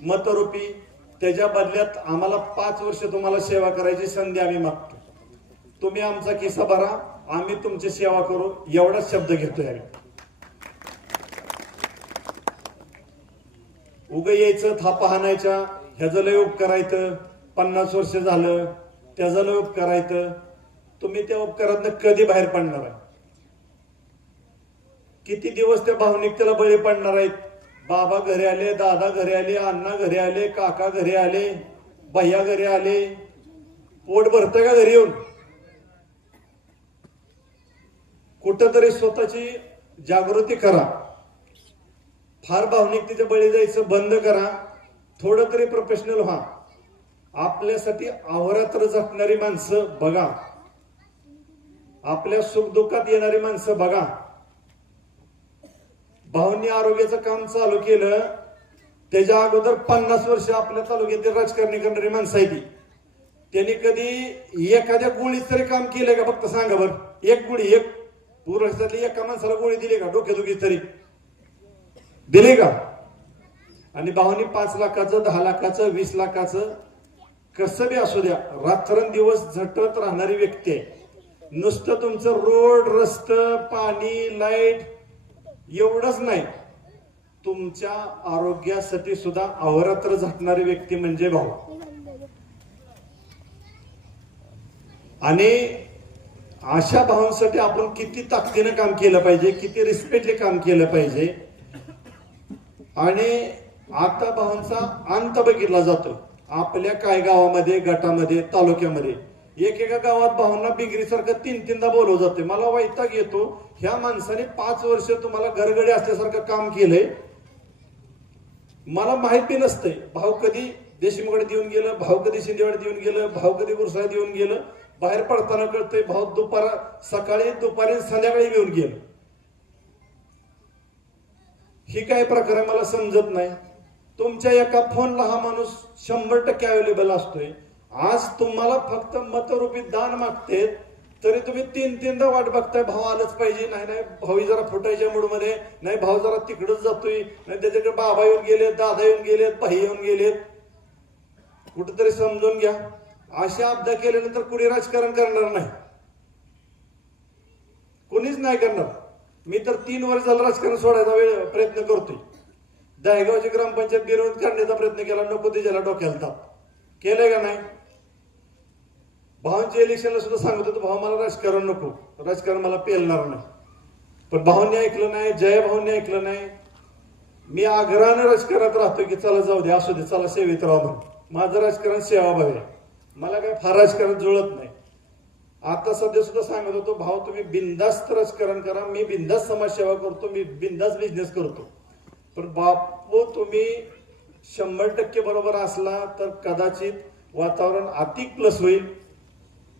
मतरूपी, त्याच्या बदल्यात आम्हाला 5 वर्ष तुम्हाला सेवा करायची संधी आम्ही मागतो. तुम्ही आमचा किस्सा भरा, आम्ही तुमची सेवा करू, एवढाच शब्द घेतोय आम्ही. उग यायचं, थापा हाणायच्या, ह्याचं लय उपकारायचं, 50 वर्ष झालं त्याचं लय उपकारायचं. तुम्ही त्या उपकारातनं कधी बाहेर पडणार आहे? किती दिवस त्या भावनिकतेला बळी पडणार आहेत? बाबा घरी आले, दादा घरी आले, अण्णा घरी आले, काका घरी आले, भैया घरी आले, पोट भरतं का घरी येऊन? कुठंतरी स्वतःची जागृती करा. फार भावनिकतेच्या बळी जायचं बंद करा. थोडं तरी प्रोफेशनल व्हा. आपल्यासाठी अहोरात्र झटणारी माणसं बघा, आपल्या सुखदुःखात येणारी माणसं बघा. भाऊंनी आरोग्याचं काम चालू केलं त्याच्या अगोदर 50 वर्ष आपल्या तालुक्यातील राजकारणी करणारी माणसं आहे ती. त्यांनी कधी एखाद्या गोळीच तरी काम केलंय का? फक्त सांगा बरं. एक गोळी, एक पूर्वजातली एका माणसाला गोळी दिली का? डोकेदुखी तरी दिली का? आणि भाऊनी 5 लाखाचं, 10 लाखाचं, 20 लाखाचं कसं बी असू द्या, रात्रंदिवस झटत राहणारी व्यक्ती आहे. नुसतं तुमचं रोड, रस्तं, पाणी, लाईट एवढंच नाही, तुमच्या आरोग्यासाठी सुद्धा अहोरात्र झटणारी व्यक्ती म्हणजे भाऊ. आणि अशा भावांसाठी आपण किती ताकदीनं काम केलं पाहिजे, किती रिस्पेक्टली काम केलं पाहिजे. आणि आता भावांचा अंत बघितला जातो आपल्या काय गावामध्ये, गटामध्ये, तालुक्यामध्ये. एकेका गावात भावांना बिगरीसारखं 3-3दा बोलवलं जाते. मला वैताग येतो, ह्या माणसाने 5 वर्ष तुम्हाला घरगडी असल्यासारखं काम केलंय. मला माहिती नसतंय भाऊ कधी देशमुखकडे देऊन गेलं, भाऊ कधी शिंदेवाडीत येऊन गेलं, भाऊ कधी गुरसाळ्यात येऊन गेलं. बाहेर पडताना कळतंय भाऊ सकाळी, दुपारी, संध्याकाळी येऊन गेलं. ही काय प्रकार आहे मला समजत नाही. तुमच्या एका फोनला हा माणूस 100% अवेलेबल असतोय. आज तुम्हाला फक्त मतरूपी दान मागते, तरी तुम्ही तीनदा वाट बघताय भाव आलंच पाहिजे. नाही भाऊ जरा फुटायच्या मूडमध्ये, नाही भाऊ जरा तिकडच जातोय, नाही त्याच्याकडे बाबा येऊन गेलेत, दादा येऊन गेलेत, भाई येऊन गेलेत. कुठेतरी समजून घ्या. अशा अब्दा केल्यानंतर कुणी राजकारण करणार नाही, कोणीच नाही करणार. मी तर 3 वर्ष झालं राजकारण सोडायचा प्रयत्न करतोय. दहेगावची ग्रामपंचायत गिरवून काढण्याचा प्रयत्न केला, नको त्याच्याला डोक्याला ताप. केलंय का नाही? भावांच्या इलेक्शनला सुद्धा सांगत होतो, भाऊ मला राजकारण नको, राजकारण मला पेलणार नाही. पण भावांनी ऐकलं नाही, जय भाऊंनी ऐकलं नाही. मी आग्रहाने राजकारणात राहतो की चला जाऊ दे, असू दे, चला सेवेत राहू म्हणून. माझं राजकारण सेवाभाव आहे, मला काय फार राजकारण जुळत नाही. आता सध्या सुद्धा सांगत होतो, भाऊ तुम्ही बिनधास्त राजकारण करा, मी बिनधास्त समाजसेवा करतो, मी बिनधास्त बिझनेस करतो. पण बापू तुम्ही 100% बरोबर असला तर कदाचित वातावरण अधिक प्लस होईल.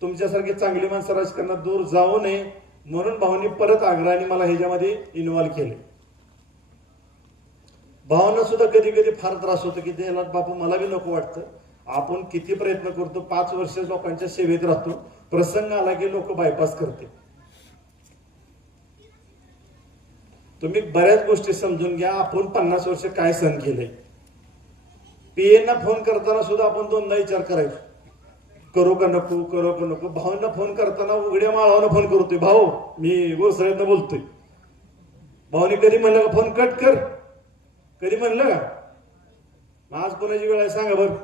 तुमच्यासारखी चांगली माणसं राजकारणात दूर जाऊ नये म्हणून भाऊंनी परत आग्रहाने मला ह्याच्यामध्ये इन्व्हॉल्व केले. भावांना सुद्धा कधी कधी फार त्रास होतो की त्याला बापू मला बी नको वाटतं. आपण किती प्रयत्न करतो, 5 वर्ष लोकांच्या सेवेत राहतो, प्रसंग आला की लोक बायपास करते. तुम्ही बऱ्याच गोष्टी समजून घ्या. आपण 50 वर्ष काय सहन केले. पीएना फोन करताना सुद्धा आपण 2दा विचार करायचो, करू का नको, करू का नको. भाऊंना फोन करताना उघड्या माळावर फोन करतोय, भाऊ मी गोसऱ्यानं बोलतोय. भाऊनी कधी म्हणलं का फोन कट कर, कधी म्हणलं का? आज कोणाची वेळ आहे सांगा बरं.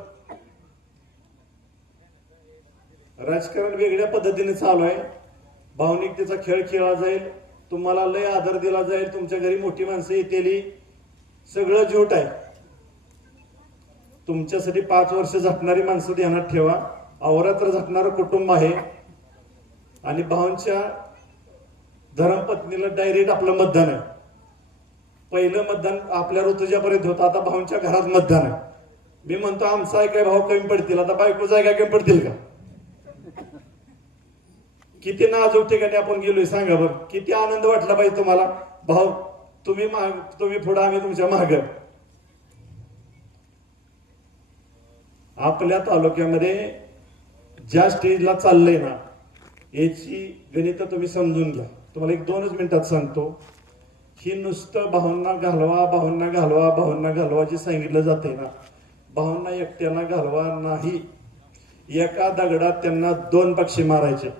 राजकारण वेगळ्या पद्धतीने चालू आहे. भावनिकतेचा खेळ खेळला जाईल, तुम्हाला लय आदर दिला जाईल, तुमच्या घरी मोठी माणसं येतेली, सगळं झूट आहे. तुमच्यासाठी 5 वर्ष झटणारी माणसं ध्यानात ठेवा. अवरात्र झटणारं कुटुंब आहे. आणि भावांच्या धर्मपत्नीला डायरेक्ट आपलं मतदान आहे. पहिलं मतदान आपल्या ऋतुजापर्यंत होतं, आता भावांच्या घरात मतदान आहे. मी म्हणतो आमचा काय भाव कमी पडतील, आता बायकोचा काय कमी पडतील का? किती नाजूक ठिकाणी आपण गेलोय सांगा बरं. किती आनंद वाटला पाहिजे तुम्हाला. भाऊ तुम्ही पुढे, आम्ही तुमच्या माग. आपल्या तालुक्यामध्ये ज्या स्टेजला चाललंय ना, याची गणित तुम्ही समजून घ्या. तुम्हाला 1-2 मिनिटात सांगतो. ही नुसतं भाऊंना घालवा, भाऊंना घालवा, भाऊंना घालवा जे सांगितलं जाते ना, भाऊंना एकट्याला घालवा नाही. एका दगडात त्यांना 2 पक्षी मारायचे.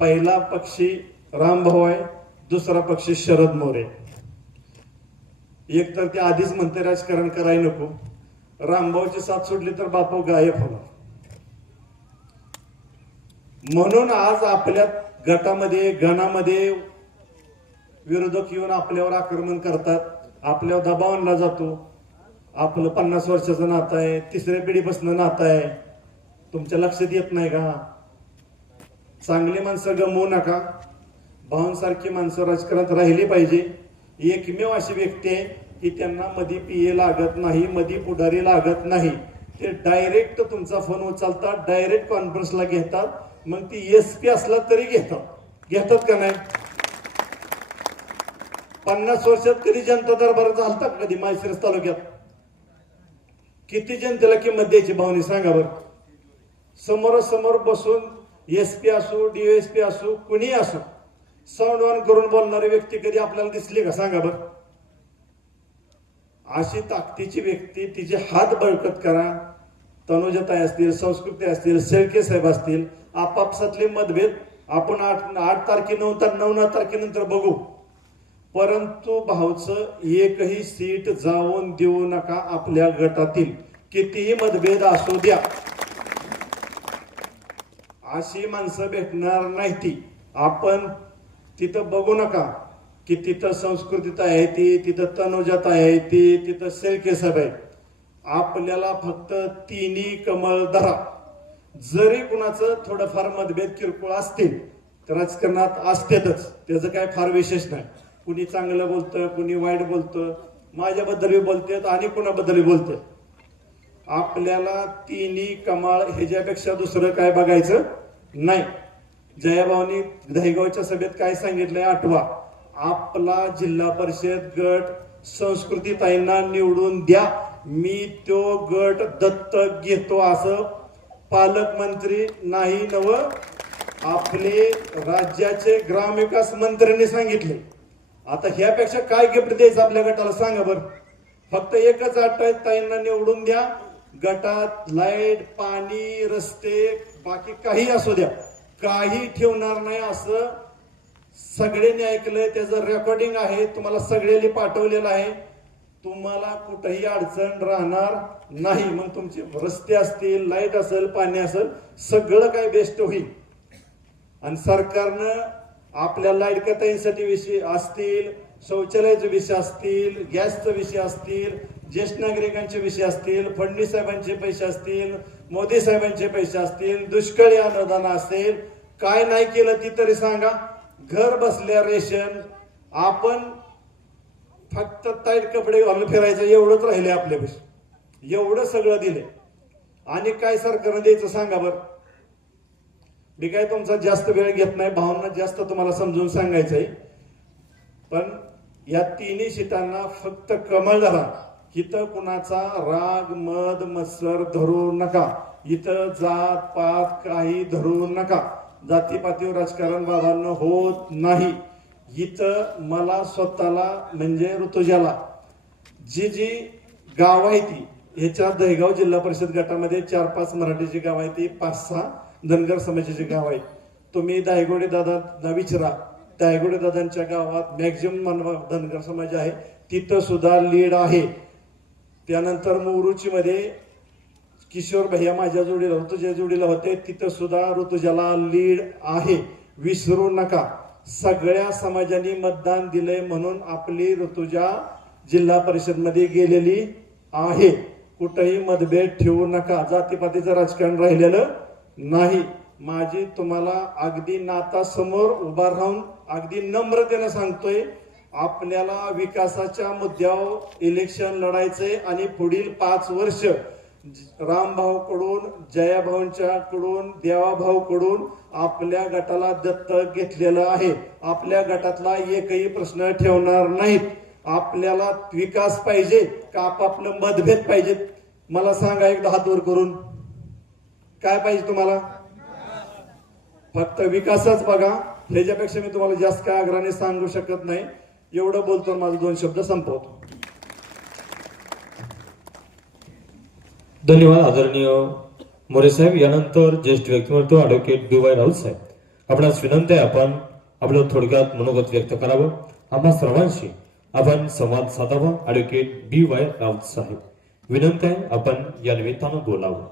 पहिला पक्षी रामभाऊ आहे, दुसरा पक्षी शरद मोरे. एक तर ते आधीच म्हणते राजकारण करायला नको, रामभाऊची साथ सोडली तर बापू गायब होणार. म्हणून आज आपल्या गटामध्ये गणामध्ये विरोधक येऊन आपल्यावर आक्रमण करतात, आपल्यावर दबाव आणला जातो. आपलं 50 वर्षाचं नातं आहे, 3ऱ्या पिढीपासून नातं आहे. तुमच्या लक्षात येत नाही का? चांगली माणसं गमवू नका. भावांसारखी माणसं राजकारणात राहिली पाहिजे. एकमेव अशी व्यक्ती आहे की त्यांना मधी पीए लागत नाही, मधी पुढारी लागत नाही. ते डायरेक्ट तुमचा फोन उचलतात, डायरेक्ट कॉन्फरन्सला घेतात. मग ती एसपी असला तरी घेतात का नाही? 50 वर्षात कधी जनता दरबार झालता कधी माळशिरस तालुक्यात? किती जनतेला किंमत द्यायची भावनी सांगा बरं. समोरासमोर बसून एसपी असो, डीएसपी असो, कुणी असो, साऊंड ऑन करून बोलणारी व्यक्ती कधी आपल्याला दिसली का सांगा बरं. अशी ताकदीची व्यक्ती, तिचे हात बळकट करा. तनुजाताई असतील, संस्कृती असतील, शेळके साहेब असतील, आपापसातले मतभेद आपण 8 तारखेनंतर 9 तारखेनंतर बघू. परंतु भाऊचं एकही सीट जाऊन देऊ नका. आपल्या गटातील कितीही मतभेद असू द्या, अशी माणसं भेटणार नाही. ती आपण तिथं बघू नका की तिथं संस्कृतीत आहे ती, तिथं तनुजात आहे ती, तिथं शेळके साहेब आहे. आपल्याला फक्त 3 कमळ धरा. जरी कुणाचं थोडंफार मतभेद किरकोळ असतील तर राजकारणात असतेच, त्याचं काय फार विशेष नाही. कुणी चांगलं बोलतं, कुणी वाईट बोलतं, माझ्याबद्दलही बोलतात आणि कुणाबद्दलही बोलतात. आपल्याला 3 कमाळ ह्याच्यापेक्षा दुसरं काय बघायचं नाही. जयाभाऊनी दहेगावच्या सभेत काय सांगितलंय आठवा. आपला जिल्हा परिषद गट संस्कृतीताईंना निवडून द्या. मी तो गट दत्तक घेतो असं पालकमंत्री नाही नव आपले राज्याचे ग्रामविकास मंत्र्यांनी सांगितले. आता ह्यापेक्षा काय गिफ्ट द्यायचं आपल्या गटाला सांगा बरं. फक्त एकच अट आहे, ताईंना निवडून द्या. गटात लाईट, पाणी, रस्ते, बाकी काही असू द्या, काही ठेवणार नाही असं सगळ्यांनी ऐकलंय. त्याचं रेकॉर्डिंग आहे, तुम्हाला सगळ्यांनी पाठवलेलं आहे. तुम्हाला कुठेही अडचण राहणार नाही. मग तुमचे रस्ते असतील, लाईट असेल, पाणी असेल, सगळं काय बेस्ट होईल. आणि सरकारनं आपल्या लाडक्याताईंसाठी विषय असतील, शौचालयाचे विषय असतील, गॅसचे विषय असतील, ज्येष्ठ नागरिकांचे विषय असतील, फडणवीस साहेबांचे पैसे असतील, मोदी साहेबांचे पैसे असतील, दुष्काळी अनुदान असेल, काय नाही केलं ती तरी सांगा. घर बसल्या रेशन, आपण फक्त टाईट कपडे घालून फिरायचं एवढंच राहिले आपल्यापाशी. एवढं सगळं दिले आणि काय सरकारनं द्यायचं सांगा बरं. मी काय तुमचा जास्त वेळ घेत नाही, भावना जास्त तुम्हाला समजून सांगायचंय. पण या तिन्ही सीटांना फक्त कमळ धरा. इथं कुणाचा राग मद मत्सर धरू नका. इथं जात पात काही धरू नका. जातीपातीवर राजकारण बाबांना होत नाही. इथं मला स्वतःला म्हणजे ऋतुजाला जी गाव आहे ती, ह्याच्या दहेगाव जिल्हा परिषद गटामध्ये 4-5 मराठीची गाव आहे ती, 5-6 धनगर समाजाची गाव आहे. तुम्ही दायगोडे दादांना विचारा, दायगोडे दादांच्या गावात मॅक्झिमम धनगर समाज आहे, तिथं सुद्धा लीड आहे. त्यानंतर मोरुची मध्ये किशोर भैया माझ्या जोडीला, ऋतुजा जोडीला होते, तिथं सुद्धा ऋतुजाला लीड आहे. विसरू नका. सगळ्या समाजांनी मतदान दिलंय म्हणून आपली ऋतुजा जिल्हा परिषद मध्ये गेलेली आहे. कुठेही मतभेद ठेवू नका. जातीपातीचं राजकारण राहिलेलं नाही. माझी तुम्हाला अगदी नातासमोर उभा राहून अगदी नम्रतेने सांगतोय, आपल्याला विकासाच्या मुद्द्यावर इलेक्शन लढायचंय आणि पुढील 5 वर्ष रामभाऊ कडून, जयाभाऊंच्या कडून, देवाभाऊ कडून आपल्या गटाला दत्तक घेतलेलं आहे. आपल्या गटातला एकही प्रश्न ठेवणार नाहीत. आपल्याला विकास पाहिजे का आपापलं मतभेद पाहिजेत? मला सांगा एकदा हात वर करून, काय पाहिजे तुम्हाला? फक्त विकासच बघा. ह्याच्यापेक्षा मी तुम्हाला जास्त काय आग्रहाने सांगू शकत नाही. एवढं बोलतो, माझे 2 शब्द संपवतो. धन्यवाद आदरणीय मोरे साहेब. यानंतर ज्येष्ठ व्यक्तिमत्व ॲडव्होकेट BY राऊत साहेब. आपणास विनंती आहे, आपण आपलं थोडक्यात मनोगत व्यक्त करावं. आम्हा सर्वांशी आपण संवाद साधावा. ॲडव्होकेट BY राऊत साहेब, विनंती आहे, आपण या निमित्तानं बोलावं.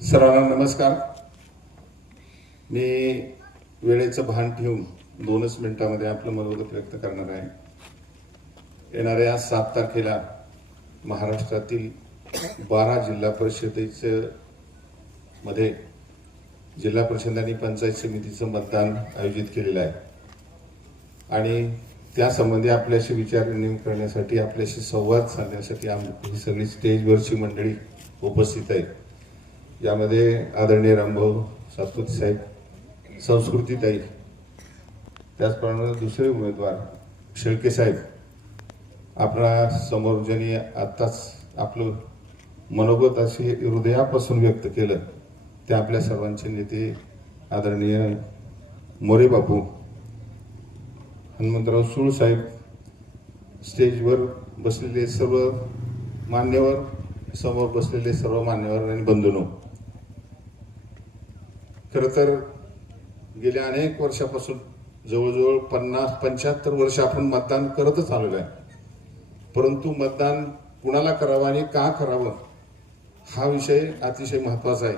सर्वांना नमस्कार. मी वेळेचं भान ठेवून 2च मिनिटांमध्ये आपलं मनोगत व्यक्त करणार आहे. येणाऱ्या 7 तारखेला महाराष्ट्रातील 12 जिल्हा परिषदेचं मध्ये जिल्हा परिषद आणि पंचायत समितीचं मतदान आयोजित केलेलं आहे आणि त्यासंबंधी आपल्याशी विचारविनिमय करण्यासाठी, आपल्याशी संवाद साधण्यासाठी ही सगळी स्टेजवरची मंडळी उपस्थित आहे. यामध्ये आदरणीय रामभाऊ सातपुते साहेब, संस्कृतीताई, त्याचप्रमाणे दुसरे उमेदवार शेळके साहेब, आपल्या समोर ज्यांनी आत्ताच आपलं मनोगत असे हृदयापासून व्यक्त केलं ते आपल्या सर्वांचे नेते आदरणीय मोरे बापू, हनुमंतराव सुळ साहेब, स्टेजवर बसलेले सर्व मान्यवर, समोर बसलेले सर्व मान्यवर आणि बंधूंनो, खरं तर गेल्या अनेक वर्षापासून जवळजवळ 50-75 वर्ष आपण मतदान करतच आलेलो आहे. परंतु मतदान कुणाला करावं आणि का करावं हा विषय अतिशय महत्वाचा आहे.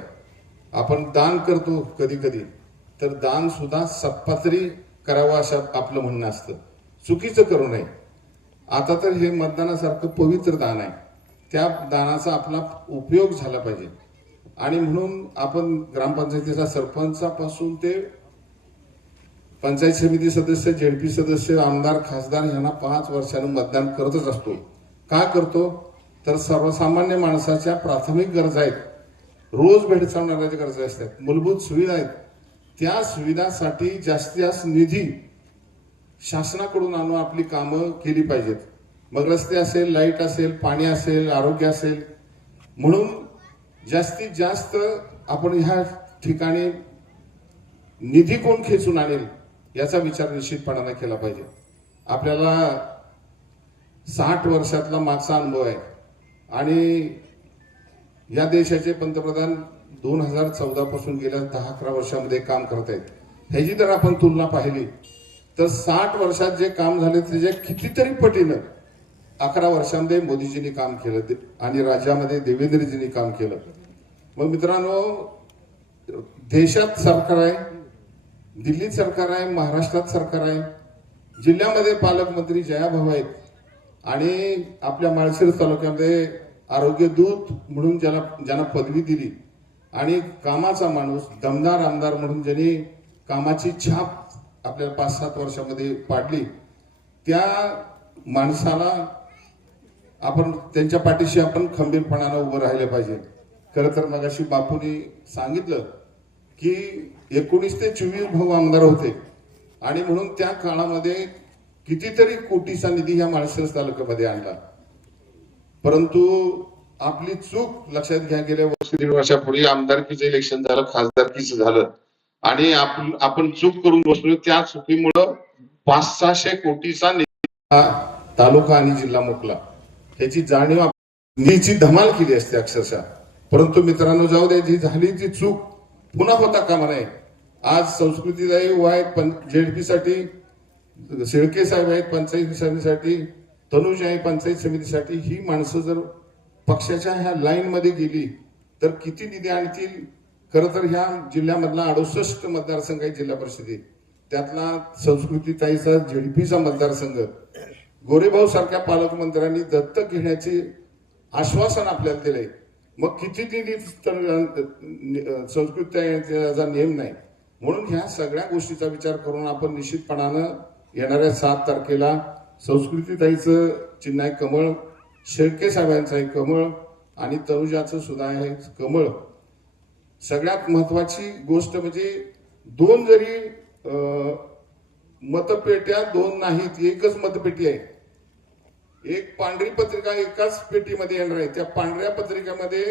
आपण दान करतो कधी कधी, तर दान सुद्धा सत्पात्री करावं असं आपलं म्हणणं असतं. चुकीचं करू नये. आता तर हे मतदानासारखं पवित्र दान आहे. त्या दानाचा आपला उपयोग झाला पाहिजे आणि म्हणून आपण ग्रामपंचायतीचा सरपंचापासून ते पंचायत समिती सदस्य, ZP सदस्य, आमदार, खासदार यांना 5 वर्षांनी मतदान करतच असतो. का करतो? तर सर्वसामान्य माणसाच्या प्राथमिक गरजा आहेत, रोज भेडसावणाऱ्या गरजा असतात, मूलभूत सुविधा आहेत. त्या सुविधासाठी जास्तीत जास्त निधी शासनाकडून आणून आपली कामं केली पाहिजेत. मग रस्ते असेल, लाईट असेल, पाणी असेल, आरोग्य असेल. म्हणून जास्तीत जास्त आपण ह्या ठिकाणी निधी कोण खेचून आणेल याचा विचार निश्चितपणाने केला पाहिजे. आपल्याला 60 वर्षातला मागचा अनुभव आहे आणि या देशाचे पंतप्रधान 2014 पासून गेल्या 10-11 वर्षामध्ये काम करत आहेत. ह्याची जर आपण तुलना पाहिली तर 60 वर्षात जे काम झाले त्याच्या कितीतरी पटीनं 11 वर्षांमध्ये मोदीजींनी काम केलं आणि राज्यामध्ये देवेंद्रजींनी काम केलं. मग मित्रांनो, देशात सरकार आहे, दिल्लीत सरकार आहे, महाराष्ट्रात सरकार आहे, जिल्ह्यामध्ये पालकमंत्री जयाभाऊ आहेत आणि आपल्या माळशिरस तालुक्यामध्ये आरोग्य दूत म्हणून ज्यांना पदवी दिली आणि कामाचा माणूस, दमदार आमदार म्हणून ज्यांनी कामाची छाप आपल्याला 5-7 वर्षामध्ये पाडली, त्या माणसाला आपण त्यांच्या पाठीशी आपण खंबीरपणानं उभं राहिलं पाहिजे. खरं तर मगाशी बापूंनी सांगितलं की 19 ते 24 भाऊ आमदार होते आणि म्हणून त्या काळामध्ये कितीतरी कोटीचा निधी ह्या माळशिरस तालुक्यामध्ये आणला. परंतु आपली चूक लक्षात घ्या, गेल्या 1.5 वर्षापूर्वी आमदारकीचं इलेक्शन झालं, खासदारकीचं झालं आणि आपण चूक करून बसलो. त्या चुकीमुळं 500-600 कोटीचा निधी तालुका आणि जिल्हा मुकला. ह्याची जाणीव निधीची धमाल केली असते अक्षरशः. परंतु मित्रांनो, जाऊ द्या, जी झाली ती चूक पुन्हा होता कामा नये. आज संस्कृतीदायी आहेत, जेडपी साठी शेळके साहेब आहेत, पंचायत समितीसाठी तनुज आहे, पंचायत समितीसाठी. ही माणसं जर पक्षाच्या ह्या लाईन मध्ये गेली तर किती निधी आणतील. खरं तर ह्या जिल्ह्यामधला 68 मतदारसंघ आहे जिल्हा परिषदेत, त्यातला संस्कृतीताईचा जेडपीचा मतदारसंघ गोरेभाऊ सारख्या पालकमंत्र्यांनी दत्तक घेण्याचे आश्वासन आपल्याला दिले. मग किती निधी संस्कृतीचा नेम नाही. म्हणून ह्या सगळ्या गोष्टीचा विचार करून आपण निश्चितपणानं येणाऱ्या 7 तारखेला संस्कृतीताईचं चिन्ह आहे कमळ, शेळके साहेबांचं आहे कमळ आणि तनुजाचं सुद्धा आहे कमळ. सगळ्यात महत्वाची गोष्ट म्हणजे 2 जरी मतपेट्या 2 नाहीत, एकच मतपेटी आहे. एक पांढरी पत्रिका एकाच पेटीमध्ये येणार आहे. त्या पांढऱ्या पत्रिकेमध्ये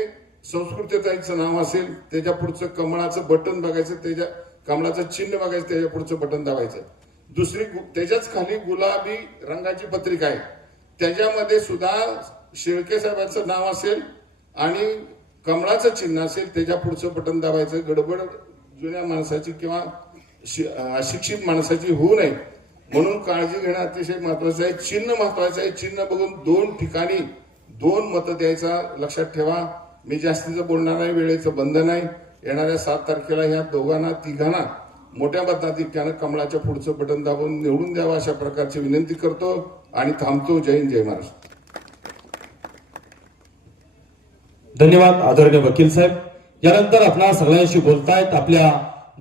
संस्कृतीताईचं नाव असेल, त्याच्या पुढचं कमळाचं बटन बघायचं, त्याच्या कमळाचं चिन्ह बघायचं, त्याच्या पुढचं बटन दाबायचं. दुसरी त्याच्याच खाली गुलाबी रंगाची पत्रिका आहे, त्याच्यामध्ये सुद्धा शेळके साहेबांचं नाव असेल आणि कमळाचं चिन्ह असेल, त्याच्या पुढचं बटन दाबायचं. गडबड जुन्या माणसाची किंवा अशिक्षित माणसाची होऊ नये म्हणून काळजी घेणं अतिशय महत्वाचं आहे. चिन्ह महत्वाचं आहे. चिन्ह बघून 2 ठिकाणी 2 मतं द्यायचा लक्षात ठेवा. मी जास्तीचं बोलणार नाही, वेळेचं बंधन आहे. येणाऱ्या 7 तारखेला ह्या दोघांना तिघांना मोठ्या मताधिक्यानं कमळाच्या पुढचं बटन दाबून निवडून द्यावं अशा प्रकारची विनंती करतो आणि थांबतो. जय हिंद, जय महाराष्ट्र. धन्यवाद आदरणीय वकील साहेब. यानंतर आपणा सगळ्यांशी बोलतायत आपल्या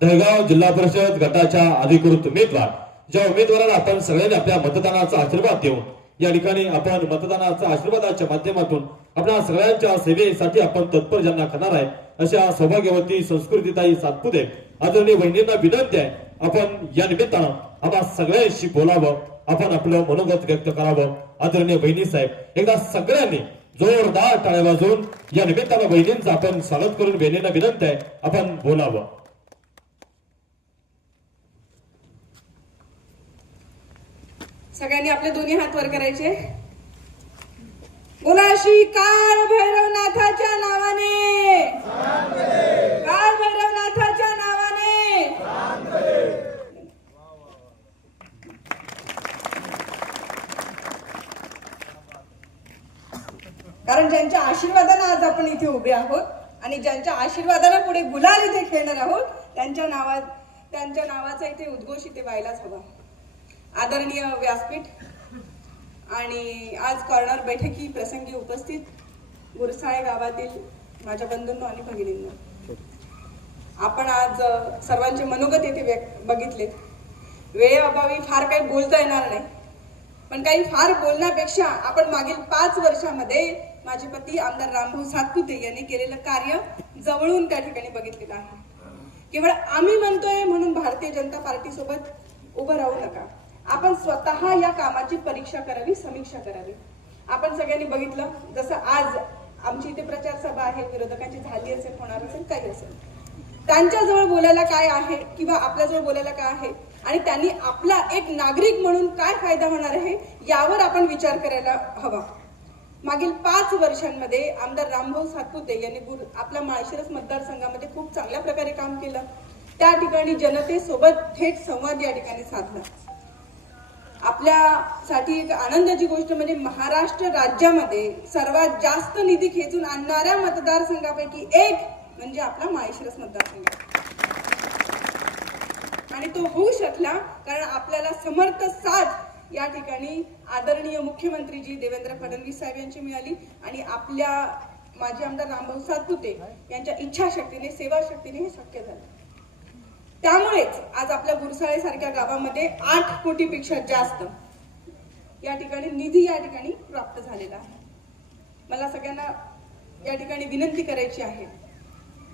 दहगाव जिल्हा परिषद गटाच्या अधिकृत उमेदवार, ज्या उमेदवारांना आपण सगळ्यांनी आपल्या मतदानाचा आशीर्वाद देऊन या ठिकाणी आपण मतदानाच्या आशीर्वादाच्या माध्यमातून आपल्या सगळ्यांच्या सेवेसाठी आपण तत्पर ज्यांना करणार आहे अशा सौभाग्यवती संस्कृतीताई सातपुते आदरणीय वहिनींना विनंती आहे, आपण या निमित्तानं आपण सगळ्यांशी बोलावं, आपण आपलं मनोगत व्यक्त करावं. आदरणीय वहिनी साहेब, एकदा सगळ्यांनी जोरदार टाळ्या वाजवून या निमित्तानं वहिनींचं आपण स्वागत करून वहिनींना विनंती आहे, आपण बोलावं. सगळ्यांनी आपले दोन्ही हात वर करायचे. बोला श्री काळ भैरवनाथाच्या नावाने, काळ भैरवनाथाच्या नावाने. कारण ज्यांच्या आशीर्वादाने आज आपण इथे उभे आहोत आणि ज्यांच्या आशीर्वादाने पुढे गुलाल इथे खेळणार आहोत, त्यांच्या नावाचा इथे उद्घोष इथे व्हायलाच हवा. आदरणीय व्यासपीठ आणि आज कॉर्नर बैठकी प्रसंगी उपस्थित गुरसाळे गावातील माझ्या बंधूंनो आणि भगिनींनो, आपण आज सर्वांचे मनोगत येथे बघितले. वेळेअभावी फार काही बोलता येणार नाही, पण काही फार बोलण्यापेक्षा आपण मागील 5 वर्षामध्ये माझे पती आमदार रामभाऊ सातपुते यांनी केलेलं कार्य जवळून त्या ठिकाणी बघितलेलं आहे. केवळ आम्ही म्हणतोय म्हणून भारतीय जनता पार्टी सोबत उभं राहू नका. आपण स्वतः या कामाची परीक्षा करावी, समीक्षा करावी. आपण सगळ्यांनी बघितलं, जसं आज आमची इथे प्रचार सभा आहे, विरोधकांची झाली असेल, होणार असेल, काही असेल, त्यांच्याजवळ बोलायला काय आहे किंवा आपल्याजवळ बोलायला काय आहे आणि त्यांनी आपला एक नागरिक म्हणून काय फायदा होणार आहे यावर आपण विचार करायला हवा. मागील 5 वर्षांमध्ये आमदार रामभाऊ सातपुते यांनी आपल्या माळशिरस मतदारसंघामध्ये खूप चांगल्या प्रकारे काम केलं. त्या ठिकाणी जनतेसोबत थेट संवाद या ठिकाणी साधला. आपल्यासाठी एक आनंदाची गोष्ट म्हणजे महाराष्ट्र राज्यामध्ये सर्वात जास्त निधी खेचून आणणाऱ्या मतदारसंघापैकी एक म्हणजे आपला माळशिरस मतदारसंघ. आणि तो होऊ शकला कारण आपल्याला समर्थ साथ या ठिकाणी आदरणीय मुख्यमंत्रीजी देवेंद्र फडणवीस साहेब यांची मिळाली आणि आपल्या माजी आमदार रामभाऊ सातपुते यांच्या इच्छाशक्तीने, सेवाशक्तीने हे शक्य झालं. त्यामुळेच आज आपल्या गुरसाळे सारख्या गावामध्ये 8 कोटीपेक्षा जास्त या ठिकाणी निधी या ठिकाणी प्राप्त झालेला आहे. मला सगळ्यांना या ठिकाणी विनंती करायची आहे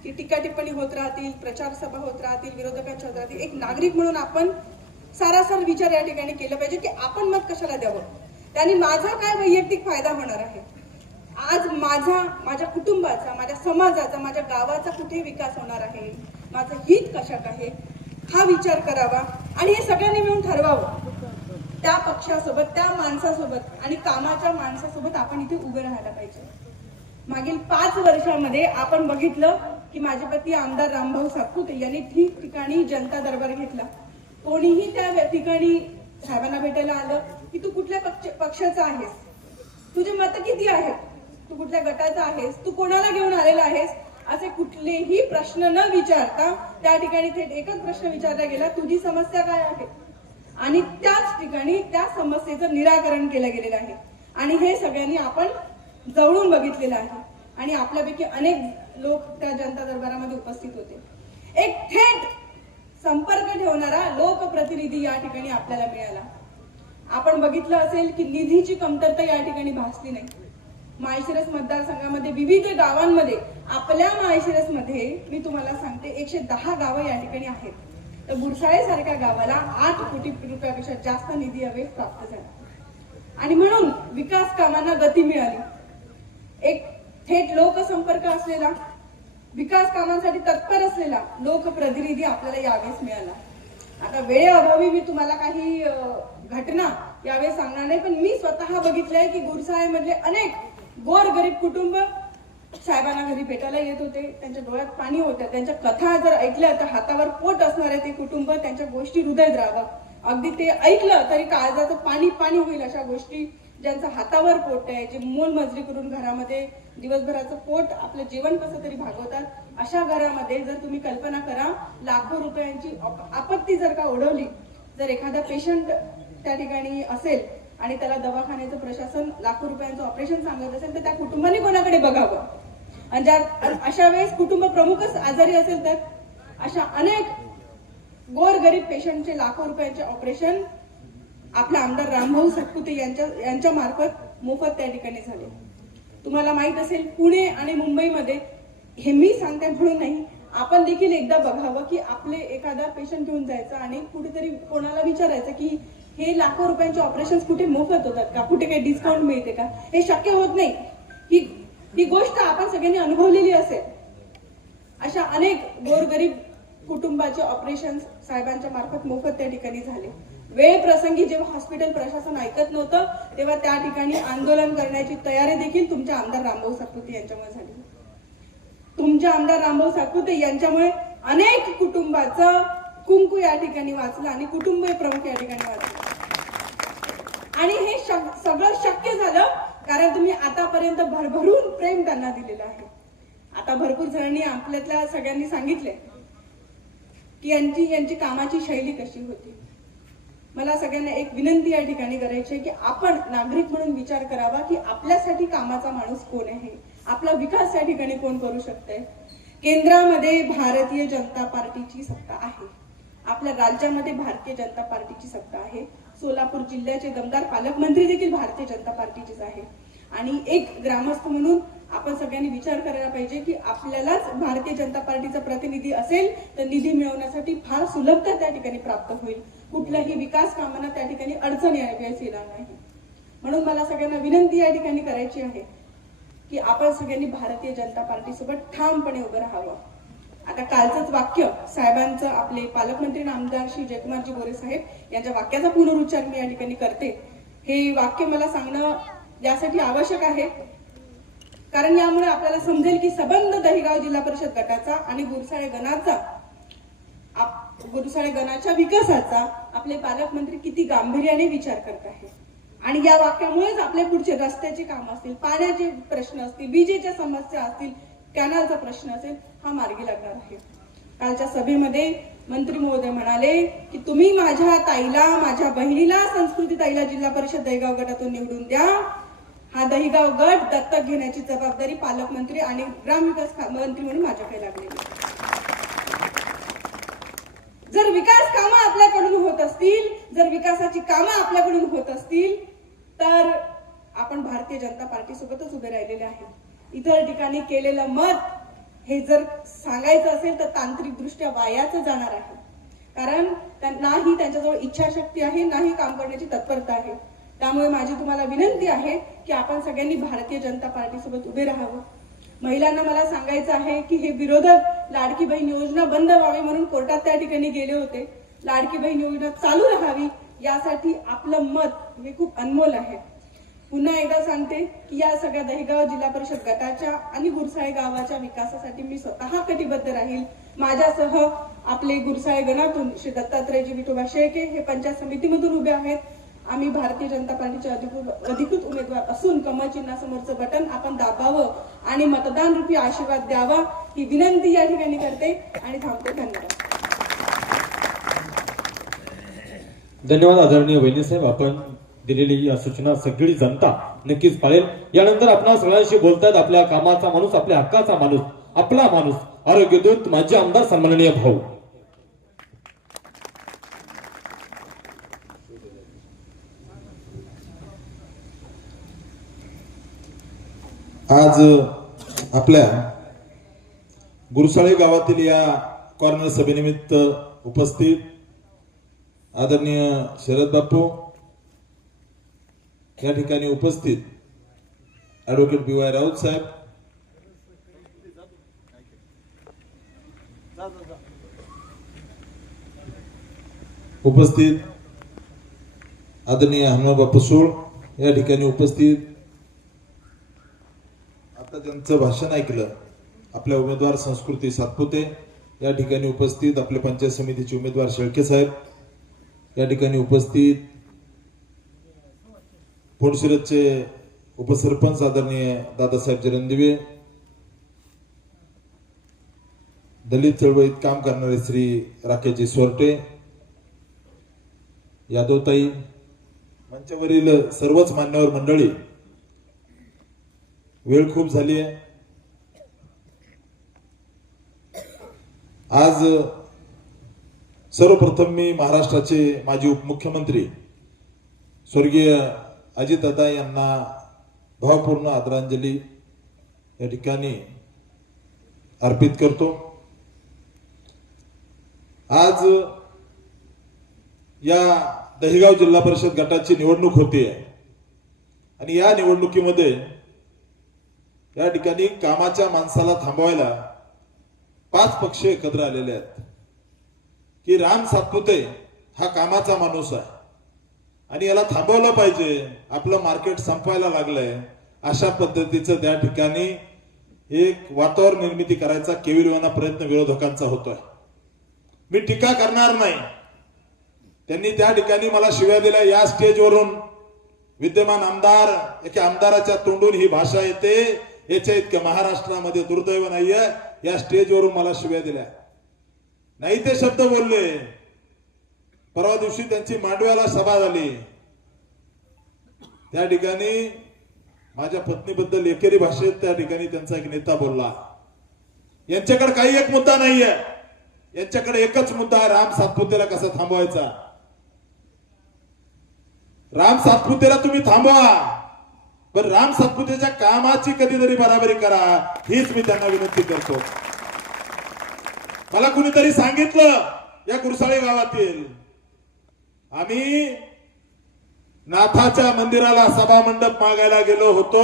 की टीका टिप्पणी होत राहतील, प्रचार सभा होत राहतील, विरोधकांच्या होत राहतील, एक नागरिक म्हणून आपण सारासार विचार या ठिकाणी केला पाहिजे की आपण मत कशाला द्यावं, त्याने माझा काय वैयक्तिक फायदा होणार आहे, आज माझ्या कुटुंबाचा, माझ्या समाजाचा, माझ्या गावाचा कुठे विकास होणार आहे, माझं हित कशात आहे, हा विचार करावा आणि हे सगळ्यांनी मिळून ठरवावं. त्या पक्षासोबत, त्या माणसासोबत आणि कामाच्या माणसासोबत आपण इथे उभे राहायला पाहिजे. मागील 5 वर्षामध्ये आपण बघितलं की माझे पती आमदार रामभाऊ सातपुते यांनी ठिकठिकाणी जनता दरबार घेतला. कोणीही त्या ठिकाणी साहेबांना भेटायला आलं की तू कुठल्या पक्षाचा आहेस, तुझे मत किती आहेत, तू कुठल्या गटाचा आहेस, तू कोणाला घेऊन आलेला आहेस, असे कुठलेही प्रश्न न विचारता त्या ठिकाणी थेट एकच प्रश्न विचारला गेला, तुझी समस्या काय आहे, आणि त्याच ठिकाणी त्या समस्येचं निराकरण केलं गेलेलं आहे. आणि हे सगळ्यांनी आपण जवळून बघितलेलं आहे आणि आपल्यापैकी अनेक लोक त्या जनता दरबारामध्ये उपस्थित होते. एक थेट संपर्क ठेवणारा लोकप्रतिनिधी या ठिकाणी आपल्याला मिळाला. आपण बघितलं असेल की निधीची कमतरता या ठिकाणी भासली नाही. माळशिरस मतदारसंघामध्ये विविध गावांमध्ये, आपल्या माळशिरस मध्ये मी तुम्हाला सांगते 110 गावं या ठिकाणी आहेत. तर गुरसाळे सारख्या गावाला 8 कोटी रुपयापेक्षा जास्त निधी यावेळी प्राप्त झाला आणि म्हणून विकास कामांना गती मिळाली. एक थेट लोकसंपर्क असलेला, विकास कामांसाठी तत्पर असलेला लोकप्रतिनिधी आपल्याला यावेळेस मिळाला. आता वेळेअभावी मी तुम्हाला काही घटना यावेळेस सांगणार नाही, पण मी स्वतः बघितलंय की गुरसाळेमधले अनेक गोरगरीब कुटुंब साहेबांना घरी भेटायला येत होते, त्यांच्या डोळ्यात पाणी होतं. त्यांच्या कथा जर ऐकल्या तर हातावर पोट असणारे ते कुटुंब, त्यांच्या गोष्टी हृदय द्रावक, अगदी ते ऐकलं तरी काळजाचं पाणी पाणी होईल अशा गोष्टी, ज्यांचं हातावर पोट आहे, जे मोलमजुरी करून घरामध्ये दिवसभराचं पोट, आपलं जेवण कसं तरी भागवतात, अशा घरामध्ये जर तुम्ही कल्पना करा, लाखो रुपयांची आपत्ती जर का ओढवली, जर एखादा पेशंट त्या ठिकाणी असेल आणि त्याला दवाखान्याचं प्रशासन लाखो रुपयांचं ऑपरेशन सांगत असेल तर त्या कुटुंबाने कोणाकडे बघावं. आणि अशा वेळेस कुटुंब प्रमुखच आजारी असेल तर अशा अनेक गोरगरीब पेशंटचे लाखो रुपयांचे ऑपरेशन आपल्या आमदार रामभाऊ सातपुते यांच्या मार्फत मोफत त्या ठिकाणी झाले. तुम्हाला माहित असेल पुणे आणि मुंबईमध्ये, हे मी सांगते म्हणून नाही, आपण देखील एकदा बघावं की आपले एखादा पेशंट घेऊन जायचं आणि कुठेतरी कोणाला विचारायचं की हे लाखो रुपयांचे ऑपरेशन कुठे मोफत होतात का, कुठे काही डिस्काउंट मिळते का. हे शक्य होत नाही. ही गोष्ट आपण सगळ्यांनी अनुभवलेली असेल. अशा अनेक गोरगरीब कुटुंबाचे ऑपरेशन साहेबांच्या मार्फत मोफत त्या ठिकाणी झाले. वेळ प्रसंगी जेव्हा हॉस्पिटल प्रशासन ऐकत नव्हतं तेव्हा त्या ठिकाणी आंदोलन करण्याची तयारी देखील तुमच्या आमदार रामभाऊ सातपुते यांच्यामुळे झाली. तुमच्या आमदार रामभाऊ सातपुते यांच्यामुळे अनेक कुटुंबाचं कुंकू या ठिकाणी वाचलं आणि कुटुंब प्रमुख या ठिकाणी वाचलं. आणि हे सगळं शक्य झालं कारण तुम्ही आतापर्यंत भरभरून प्रेम त्यांना दिलेलं आहे. आता भरपूर जणांनी आपल्यातल्या सगळ्यांनी सांगितले की यांची कामाची शैली कशी होती. मला सगळ्यांना एक विनंती या ठिकाणी करायची आहे की आपण नागरिक म्हणून विचार करावा की आपल्यासाठी कामाचा माणूस कोण आहे, आपला विकास या ठिकाणी कोण करू शकतंय. केंद्रामध्ये भारतीय जनता पार्टीची सत्ता आहे, आपल्या राज्यामध्ये भारतीय जनता पार्टीची सत्ता आहे. सोलापूर जिल्ह्याचे दमदार पालकमंत्री देखील भारतीय जनता पार्टीचेच आहे. आणि एक ग्रामस्थ म्हणून आपण सगळ्यांनी विचार करायला पाहिजे की आपल्यालाच भारतीय जनता पार्टीचा प्रतिनिधी असेल तर निधी मिळवण्यासाठी फार सुलभता त्या ठिकाणी प्राप्त होईल. कुठल्याही विकास कामांना त्या ठिकाणी अडचण येणार नाही. म्हणून मला सगळ्यांना विनंती या ठिकाणी करायची आहे की आपण सगळ्यांनी भारतीय जनता पार्टी सोबत ठामपणे उभं राहावं. आता कालचंच वाक्य साहेबांचं, आपले पालकमंत्री आमदार श्री जयकुमारजी गोरे साहेब यांच्या वाक्याचा पुनरुच्चार मी या ठिकाणी करते. हे वाक्य मला सांगणं यासाठी आवश्यक आहे कारण यामुळे आपल्याला समजेल की सबंध दहिगाव जिल्हा परिषद गटाचा आणि गुरुसाळे गणाच्या विकासाचा आपले पालकमंत्री किती गांभीर्याने विचार करत आहे. आणि या वाक्यामुळेच आपले पुढचे रस्त्याचे काम असतील, पाण्याचे प्रश्न असतील, विजेच्या समस्या असतील, कॅनलचा प्रश्न असेल, हा मार्गी लागणार आहे. कालच्या सभेमध्ये मंत्री महोदय म्हणाले की तुम्ही माझ्या ताईला, माझ्या बहिणीला, संस्कृती ताईला जिल्हा परिषद दहिगाव गटातून निवडून द्या. हा दहिगाव गट दत्तक घेण्याची जबाबदारी पालकमंत्री आणि ग्रामविकास मंत्री म्हणून माझ्याकडे लागलेली. जर विकास कामं आपल्याकडून होत असतील, जर विकासाची कामं आपल्याकडून होत असतील तर आपण भारतीय जनता पार्टी सोबतच उभे राहिलेले आहेत. इतर ठिकाणी केलेलं मत हे जर सांगायचं असेल तर तांत्रिक दृष्ट्या वायाचं जाणार आहे. कारण नाही त्यांच्याजवळ इच्छाशक्ती आहे, नाही काम करण्याची तत्परता आहे. त्यामुळे माझी तुम्हाला विनंती आहे की आपण सगळ्यांनी भारतीय जनता पार्टी सोबत उभे राहावं. महिलांना मला सांगायचं आहे की हे विरोधक लाडकी बहीण योजना बंद व्हावी म्हणून कोर्टात त्या ठिकाणी गेले होते. लाडकी बहीण योजना चालू राहावी यासाठी आपलं मत हे खूप अनमोल आहे. पुन्हा एकदा सांगते की या सगळ्या दहिगाव जिल्हा परिषद गटाच्या आणि गुरसाळे गावाच्या विकासासाठी मी स्वतः कटिबद्ध राहील. माझ्यासह आपले गुरसाळे गणातून श्री दत्तात्रयजी विठोबा शेळके हे पंचायत समितीमधून उभे आहेत. आम्ही भारतीय जनता पार्टीचे अधिकृत उमेदवार असून कमळ चिन्हासमोरचं बटन आपण दाबावं आणि मतदान रूपी आशीर्वाद द्यावा ही विनंती या ठिकाणी करते आणि थांबते. धन्यवाद. धन्यवाद आदरणीय वहिनी साहेब. आपण दिलेली या सूचना सगळी जनता नक्कीच पाळेल. यानंतर आपण सगळ्यांशी बोलतात आपल्या कामाचा माणूस, आपल्या हक्काचा माणूस, आपला माणूस, आरोग्यदूत माजी आमदार सन्माननीय भाऊ. आज आपल्या गुरसाळे गावातील या कॉर्नर सभेनिमित्त उपस्थित आदरणीय शरद बापू, या ठिकाणी उपस्थित ॲडव्होकेट BY राऊत साहेब, उपस्थित आदरणीय हनुमान बापू सूळ, या ठिकाणी उपस्थित आता त्यांचं भाषण ऐकलं आपल्या उमेदवार संस्कृती सातपुते, या ठिकाणी उपस्थित आपले पंचायत समितीचे उमेदवार शेळके साहेब, या ठिकाणी उपस्थित फोडशिरसचे उपसरपंच आदरणीय दादासाहेब जरंदिवे, दलित चळवळीत काम करणारे श्री राकेशजी सोरटे, यादवताई, मंचावरील सर्वच मान्यवर मंडळी, वेळ खूप झाली आहे. आज सर्वप्रथम मी महाराष्ट्राचे माजी उपमुख्यमंत्री स्वर्गीय अजितदादा यांना भावपूर्ण आदरांजली या ठिकाणी अर्पित करतो. आज या दहिगाव जिल्हा परिषद गटाची निवडणूक होते आणि या निवडणुकीमध्ये या ठिकाणी कामाच्या माणसाला थांबवायला 5 पक्ष एकत्र आलेले आहेत की राम सातपुते हा कामाचा माणूस आहे आणि याला थांबवलं पाहिजे, आपलं मार्केट संपायला लागलंय, अशा पद्धतीचं त्या ठिकाणी एक वातावरण निर्मिती करायचा केविलवाना प्रयत्न विरोधकांचा होतोय. मी टीका करणार नाही. त्यांनी त्या ठिकाणी मला शिव्या दिल्या. या स्टेजवरून विद्यमान आमदार, एका आमदाराच्या तोंडून ही भाषा येते, याच्या इतकं महाराष्ट्रामध्ये दुर्दैव नाहीये. या स्टेजवरून मला शिव्या दिल्या, नाही ते शब्द बोलले. परवा दिवशी त्यांची मांडव्याला सभा झाली, त्या ठिकाणी माझ्या पत्नीबद्दल एकेरी भाषेत त्या ठिकाणी त्यांचा एक नेता बोलला. यांच्याकडे काही एक मुद्दा नाहीये, यांच्याकडे एकच मुद्दा आहे, राम सातपुतेला कसा थांबवायचा. राम सातपुतेला तुम्ही थांबवा, पण राम सातपुतेच्या कामाची कधीतरी बराबरी करा, हीच मी त्यांना विनंती करतो. मला कुणीतरी सांगितलं या गुरसाळे गावातील, आम्ही नाथाच्या मंदिराला सभा मंडप मागायला गेलो होतो,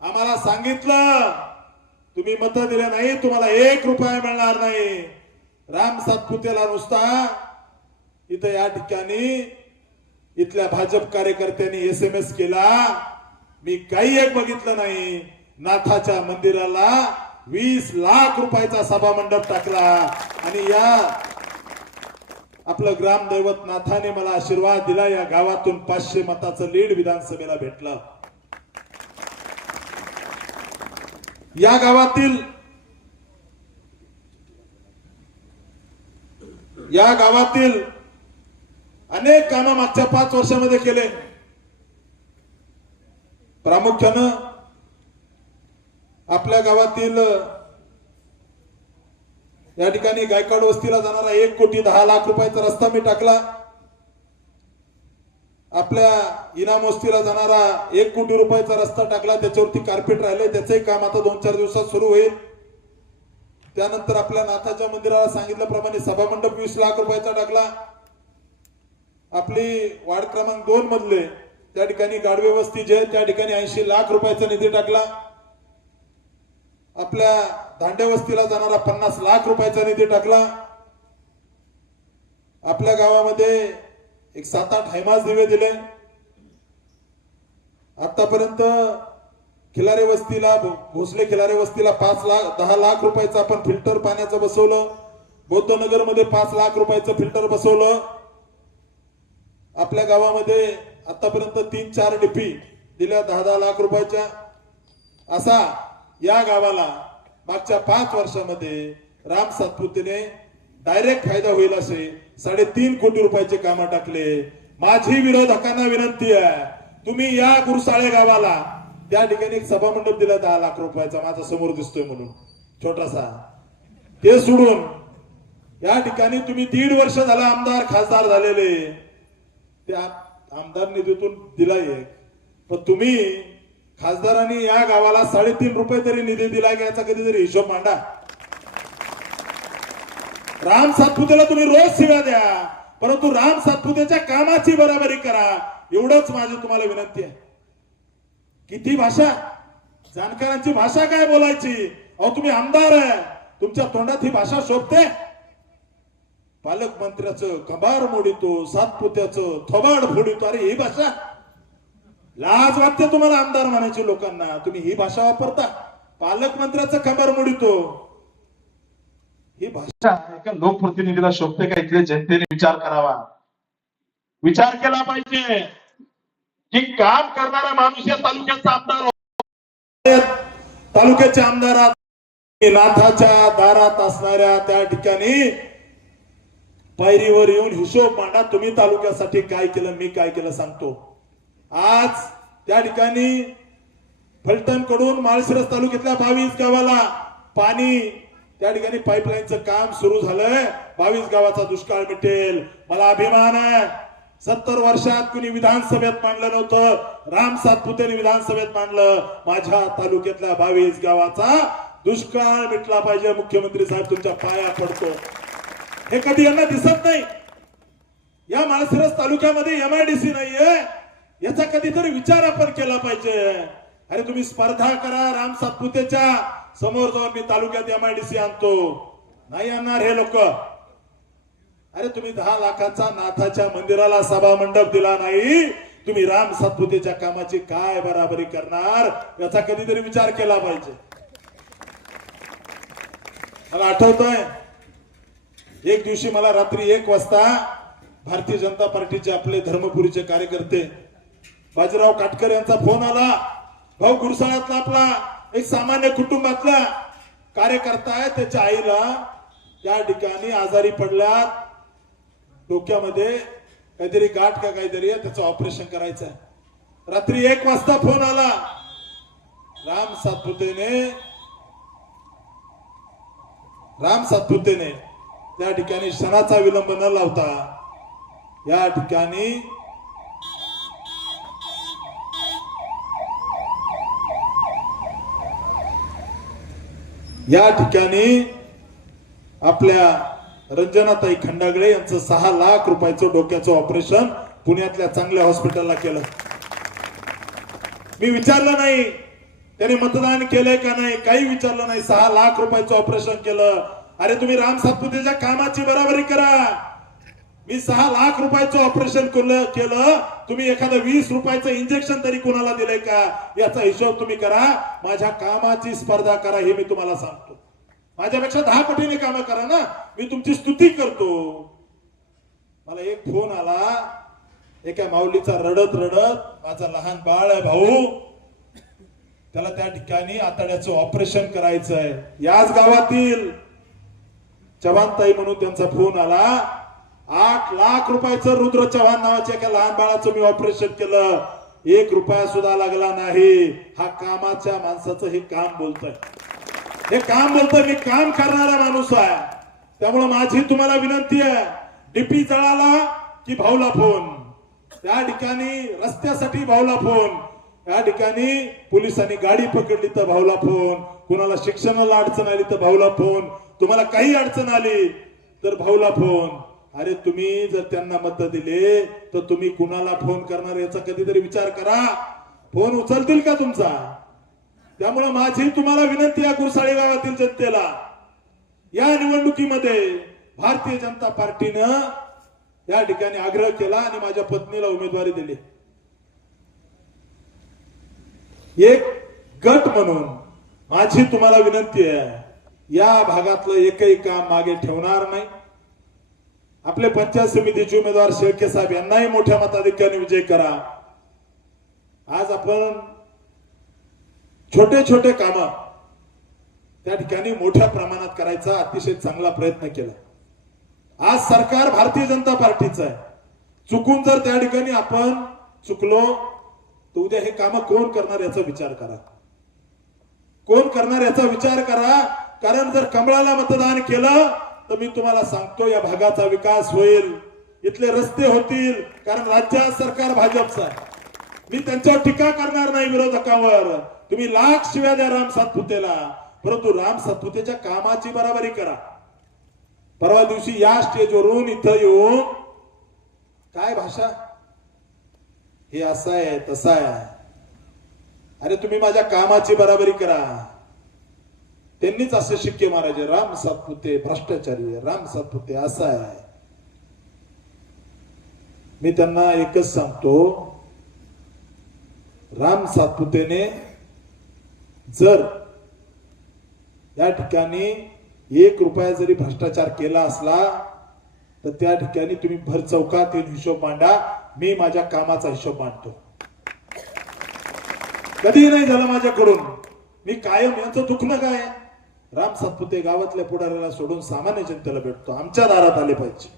आम्हाला सांगितलं तुम्ही मत दिले नाही, तुम्हाला 1 रुपया मिळणार नाही. राम सातपुतेला नुसता इथं या ठिकाणी इथल्या भाजप कार्यकर्त्यांनी SMS केला, मी काही एक बघितलं नाही. नाथाच्या मंदिराला 20 लाख रुपयाचा सभा मंडप टाकला आणि या आपलं ग्रामदैवत नाथाने मला आशीर्वाद दिला. या गावातून 500 मताचं लीड विधानसभेला भेटलं. या गावातील अनेक कामं मागच्या 5 वर्षामध्ये केले. प्रामुख्यानं आपल्या गावातील या ठिकाणी गायकवाड वस्तीला जाणारा 1,10,00,000 रस्ता मी टाकला. आपल्या इनाम वस्तीला जाणारा 1 कोटी रुपयाचा रस्ता टाकला. त्याच्यावरती कार्पेट राहिले, त्याचंही काम आता 2-4 दिवसात सुरू होईल. त्यानंतर आपल्या नाथाच्या मंदिराला सांगितल्याप्रमाणे सभामंडप 20 लाख रुपयाचा टाकला. आपली वार्ड क्रमांक 2 मधले त्या ठिकाणी गाडवे वस्ती जे त्या ठिकाणी 80 लाख रुपयाचा निधी टाकला. आपल्या दांडे वस्तीला जाणारा 50 लाख रुपयाचा निधी टाकला. आपल्या गावामध्ये एक 7-8 हैमास दिवे दिले. आतापर्यंत खिलारे वस्तीला भोसले खिलारे वस्तीला 10 लाख रुपयाचं आपण फिल्टर पाण्याचं बसवलं. बौद्धनगर मध्ये 5 लाख रुपयाचं फिल्टर बसवलं. आपल्या गावामध्ये आतापर्यंत 3-4 डीपी दिल्या 10-10 लाख रुपयाच्या. असा या गावाला मागच्या 5 वर्षामध्ये राम सातपुतेने डायरेक्ट फायदा होईल असे 3.5 कोटी रुपयाचे कामं टाकले. माझी विरोधकांना विनंती आहे, तुम्ही या गुरसाळे गावाला त्या ठिकाणी एक सभा मंडप दिला 10 लाख रुपयाचा, माझा समोर दिसतोय म्हणून छोटासा, ते सोडून या ठिकाणी तुम्ही 1.5 वर्ष झाला आमदार खासदार झालेले, त्या आमदार निधीतून दिलाय. पण तुम्ही खासदारांनी या गावाला 3.5 रुपये तरी निधी दिला की याचा कधीतरी हिशोब मांडा. राम सातपुतेला तुम्ही रोज शिव्या द्या, परंतु राम सातपुतेच्या कामाची बराबरी करा, एवढंच माझी तुम्हाला विनंती आहे. किती भाषा, जाणकारांची भाषा काय बोलायची. अहो तुम्ही आमदार आहे, तुमच्या तोंडात ही भाषा शोभते. पालकमंत्र्याचं कंबार मोडितो, सातपुत्याचं थोबाड फोडितो, अरे ही भाषा लाज वाटते तुम्हाला आमदार म्हणायची लोकांना. तुम्ही ही भाषा वापरता, पालकमंत्र्याचं कंबार मोडितो, ही भाषा एका लोकप्रतिनिधीला शोभते का? इथले जनतेने विचार करावा, विचार केला पाहिजे की काम करणारा माणूस या तालुक्याचा आमदार, तालुक्याच्या आमदारात नाथाच्या दारात असणाऱ्या त्या ठिकाणी पायरीवर येऊन हिशोब मांडा. तुम्ही तालुक्यासाठी काय केलं, मी काय केलं सांगतो. आज त्या ठिकाणी फलटण कडून माळशिरस तालुक्यातल्या 22 गावाला पाणी त्या ठिकाणी पाईपलाईनचं काम सुरू झालंय. 22 गावाचा दुष्काळ मिटेल. मला अभिमान आहे, 70 वर्षात कुणी विधानसभेत मांडलं नव्हतं, राम सातपुतेने विधानसभेत मांडलं. माझ्या तालुक्यातल्या 22 गावाचा दुष्काळ मिटला पाहिजे. मुख्यमंत्री साहेब तुमच्या पाया पडतो. हे कधी यांना दिसत नाही. या माळशिरस तालुक्यामध्ये MIDC नाहीये, याचा कधीतरी विचार आपण केला पाहिजे. अरे तुम्ही स्पर्धा करा राम सातपुतेच्या समोर जाऊन मी तालुक्यात MIDC आणतो, नाही आणणार हे लोक. अरे तुम्ही 10 लाखाचा नाथाच्या मंदिराला सभा मंडप दिला नाही, तुम्ही राम सातपुतेच्या कामाची काय बराबरी करणार याचा कधीतरी विचार केला पाहिजे. मला आठवतंय एक दिवशी मला रात्री 1 वाजता भारतीय जनता पार्टीचे आपले धर्मपुरीचे कार्यकर्ते बाजीराव काटकर यांचा फोन आला. भाऊ गुरसाळ्यातला आपला एक सामान्य कुटुंबातला कार्यकर्ता आहे, त्याच्या आईला त्या ठिकाणी आजारी पडल्यात, डोक्यामध्ये काहीतरी गाठ का काहीतरी आहे, त्याचं ऑपरेशन करायचं आहे. रात्री 1 वाजता फोन आला. राम सातपुतेने त्या ठिकाणी क्षणाचा विलंब न लावता या ठिकाणी या ठिकाणी आपल्या रंजनाताई खंडागळे यांचं 6 लाख रुपयाचं डोक्याचं ऑपरेशन पुण्यातल्या चांगल्या हॉस्पिटलला केलं. मी विचारलं नाही त्याने मतदान केलंय का नाही, काही विचारलं नाही. 6 लाख रुपयाचं ऑपरेशन केलं. अरे तुम्ही राम सातपुतेच्या कामाची बराबरी करा. मी 6 लाख रुपयाचं ऑपरेशन केलं, तुम्ही एखादं 20 रुपयाचं इंजेक्शन तरी कोणाला दिलंय का याचा हिशोब तुम्ही करा. माझ्या कामाची स्पर्धा करा हे मी तुम्हाला सांगतो. माझ्यापेक्षा 10 पटीने कामं करा ना, मी तुमची स्तुती करतो. मला एक फोन आला एका माऊलीचा रडत रडत, माझा लहान बाळ आहे भाऊ, त्याला त्या ठिकाणी आतड्याचं ऑपरेशन करायचं आहे. याच गावातील चव्हाणताई म्हणून त्यांचा फोन आला. 8 लाख रुपयाचं रुद्र चव्हाण नावाच्या एका लहान बाळाचं मी ऑपरेशन केलं, 1 रुपया सुद्धा लागला नाही. हा कामाच्या माणसाचं हे काम बोलतंय, हे काम बोलतोय. मी काम करणारा माणूस आहे. त्यामुळे माझी तुम्हाला विनंती आहे, डीपी जळाला की भाऊला फोन, त्या ठिकाणी रस्त्यासाठी भाऊला फोन, या ठिकाणी पोलिसांनी गाडी पकडली तर भाऊला फोन, कुणाला शिक्षणाला अडचण आली तर भाऊला फोन, तुम्हाला काही अडचण आली तर भाऊला फोन. अरे तुम्ही जर त्यांना मत दिले तर तुम्ही कुणाला फोन करणार याचा कधीतरी विचार करा. फोन उचलतील का तुमचा? त्यामुळे माझी तुम्हाला विनंती आहे गुरसाळे गावातील जनतेला, या निवडणुकीमध्ये भारतीय जनता पार्टीनं या ठिकाणी आग्रह केला आणि माझ्या पत्नीला उमेदवारी दिली. एक गट म्हणून माझी तुम्हाला विनंती आहे, या भागातलं एकही काम मागे ठेवणार नाही. आपले पंचायत समितीचे उमेदवार शेळके साहेब यांनाही मोठ्या मताधिक्याने विजय करा. आज आपण छोटे छोटे काम त्या ठिकाणी मोठ्या प्रमाणात करायचा अतिशय चांगला प्रयत्न केला. आज सरकार भारतीय जनता पार्टीचं आहे. चुकून जर त्या ठिकाणी आपण चुकलो तर उद्या हे काम कोण करणार याचा विचार करा, कोण करणार याचा विचार करा. कारण जर कमळाला मतदान केलं तर मी तुम्हाला सांगतो या भागाचा विकास होईल, इथले रस्ते होतील. कारण राज्यात सरकार भाजपचं आहे. मी त्यांच्यावर टीका करणार नाही विरोधकावर. तुम्ही लाख शिव्या द्या राम सातपुतेला, परंतु राम सातपुतेच्या कामाची बराबरी करा. परवा दिवशी या स्टेजवरून इथं येऊन काय भाषा, हे असं आहे तसं आहे. अरे तुम्ही माझ्या कामाची बराबरी करा. त्यांनीच असे शिक्के मारायचे, राम सातपुते भ्रष्टाचारी, राम सातपुते असं आहे. मी त्यांना एकच सांगतो, राम सातपुतेने जर या ठिकाणी 1 रुपया जरी भ्रष्टाचार केला असला तर त्या ठिकाणी तुम्ही भर चौकात येऊन हिशोब मांडा. मी माझ्या कामाचा हिशोब मांडतो. कधीही नाही झालं माझ्याकडून. मी कायम यांचं दुखणं काय, राम सातपुते गावातल्या पुढाऱ्याला सोडून सामान्य जनतेला भेटतो. आमच्या दारात आले पाहिजे,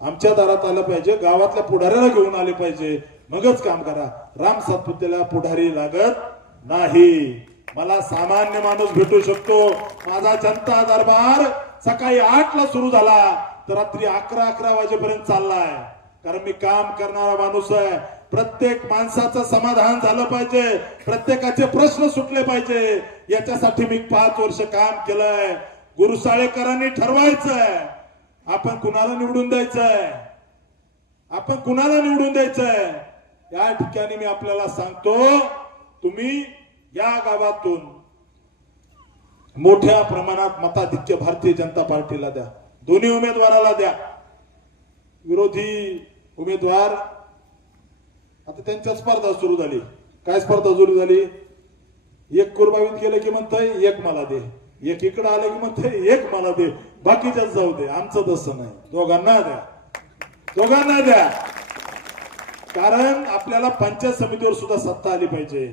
आमच्या दारात आलं पाहिजे, गावातल्या पुढाऱ्याला घेऊन आले पाहिजे, मगच काम करा. राम सातपुतेला पुढारी लागत नाही. मला सामान्य माणूस भेटू शकतो. माझा जनता दरबार सकाळी 8 ला सुरू झाला तर रात्री 11 वाजेपर्यंत चाललाय. कारण मी काम करणारा माणूस आहे. प्रत्येक माणसाचं समाधान झालं पाहिजे, प्रत्येकाचे प्रश्न सुटले पाहिजे, याच्यासाठी मी 5 वर्ष काम केलंय. गुरुसाळेकरांनी ठरवायचंय आपण कुणाला निवडून द्यायचंय, आपण कुणाला निवडून द्यायचंय. या ठिकाणी मी आपल्याला सांगतो, तुम्ही या गावातून मोठ्या प्रमाणात मताधिक्य भारतीय जनता पार्टीला द्या, दोन्ही उमेदवाराला द्या. विरोधी उमेदवार आता त्यांच्या स्पर्धा सुरू झाली. काय स्पर्धा सुरू झाली? एक कुरबावीत गेलं की म्हणताय 1 मला दे, एक इकडे आलं की म्हणताय 1 मला दे, बाकीच्याच जाऊ दे. आमचं तसं नाही, दोघांना द्या, दोघांना द्या. कारण आपल्याला पंचायत समितीवर सुद्धा सत्ता आली पाहिजे.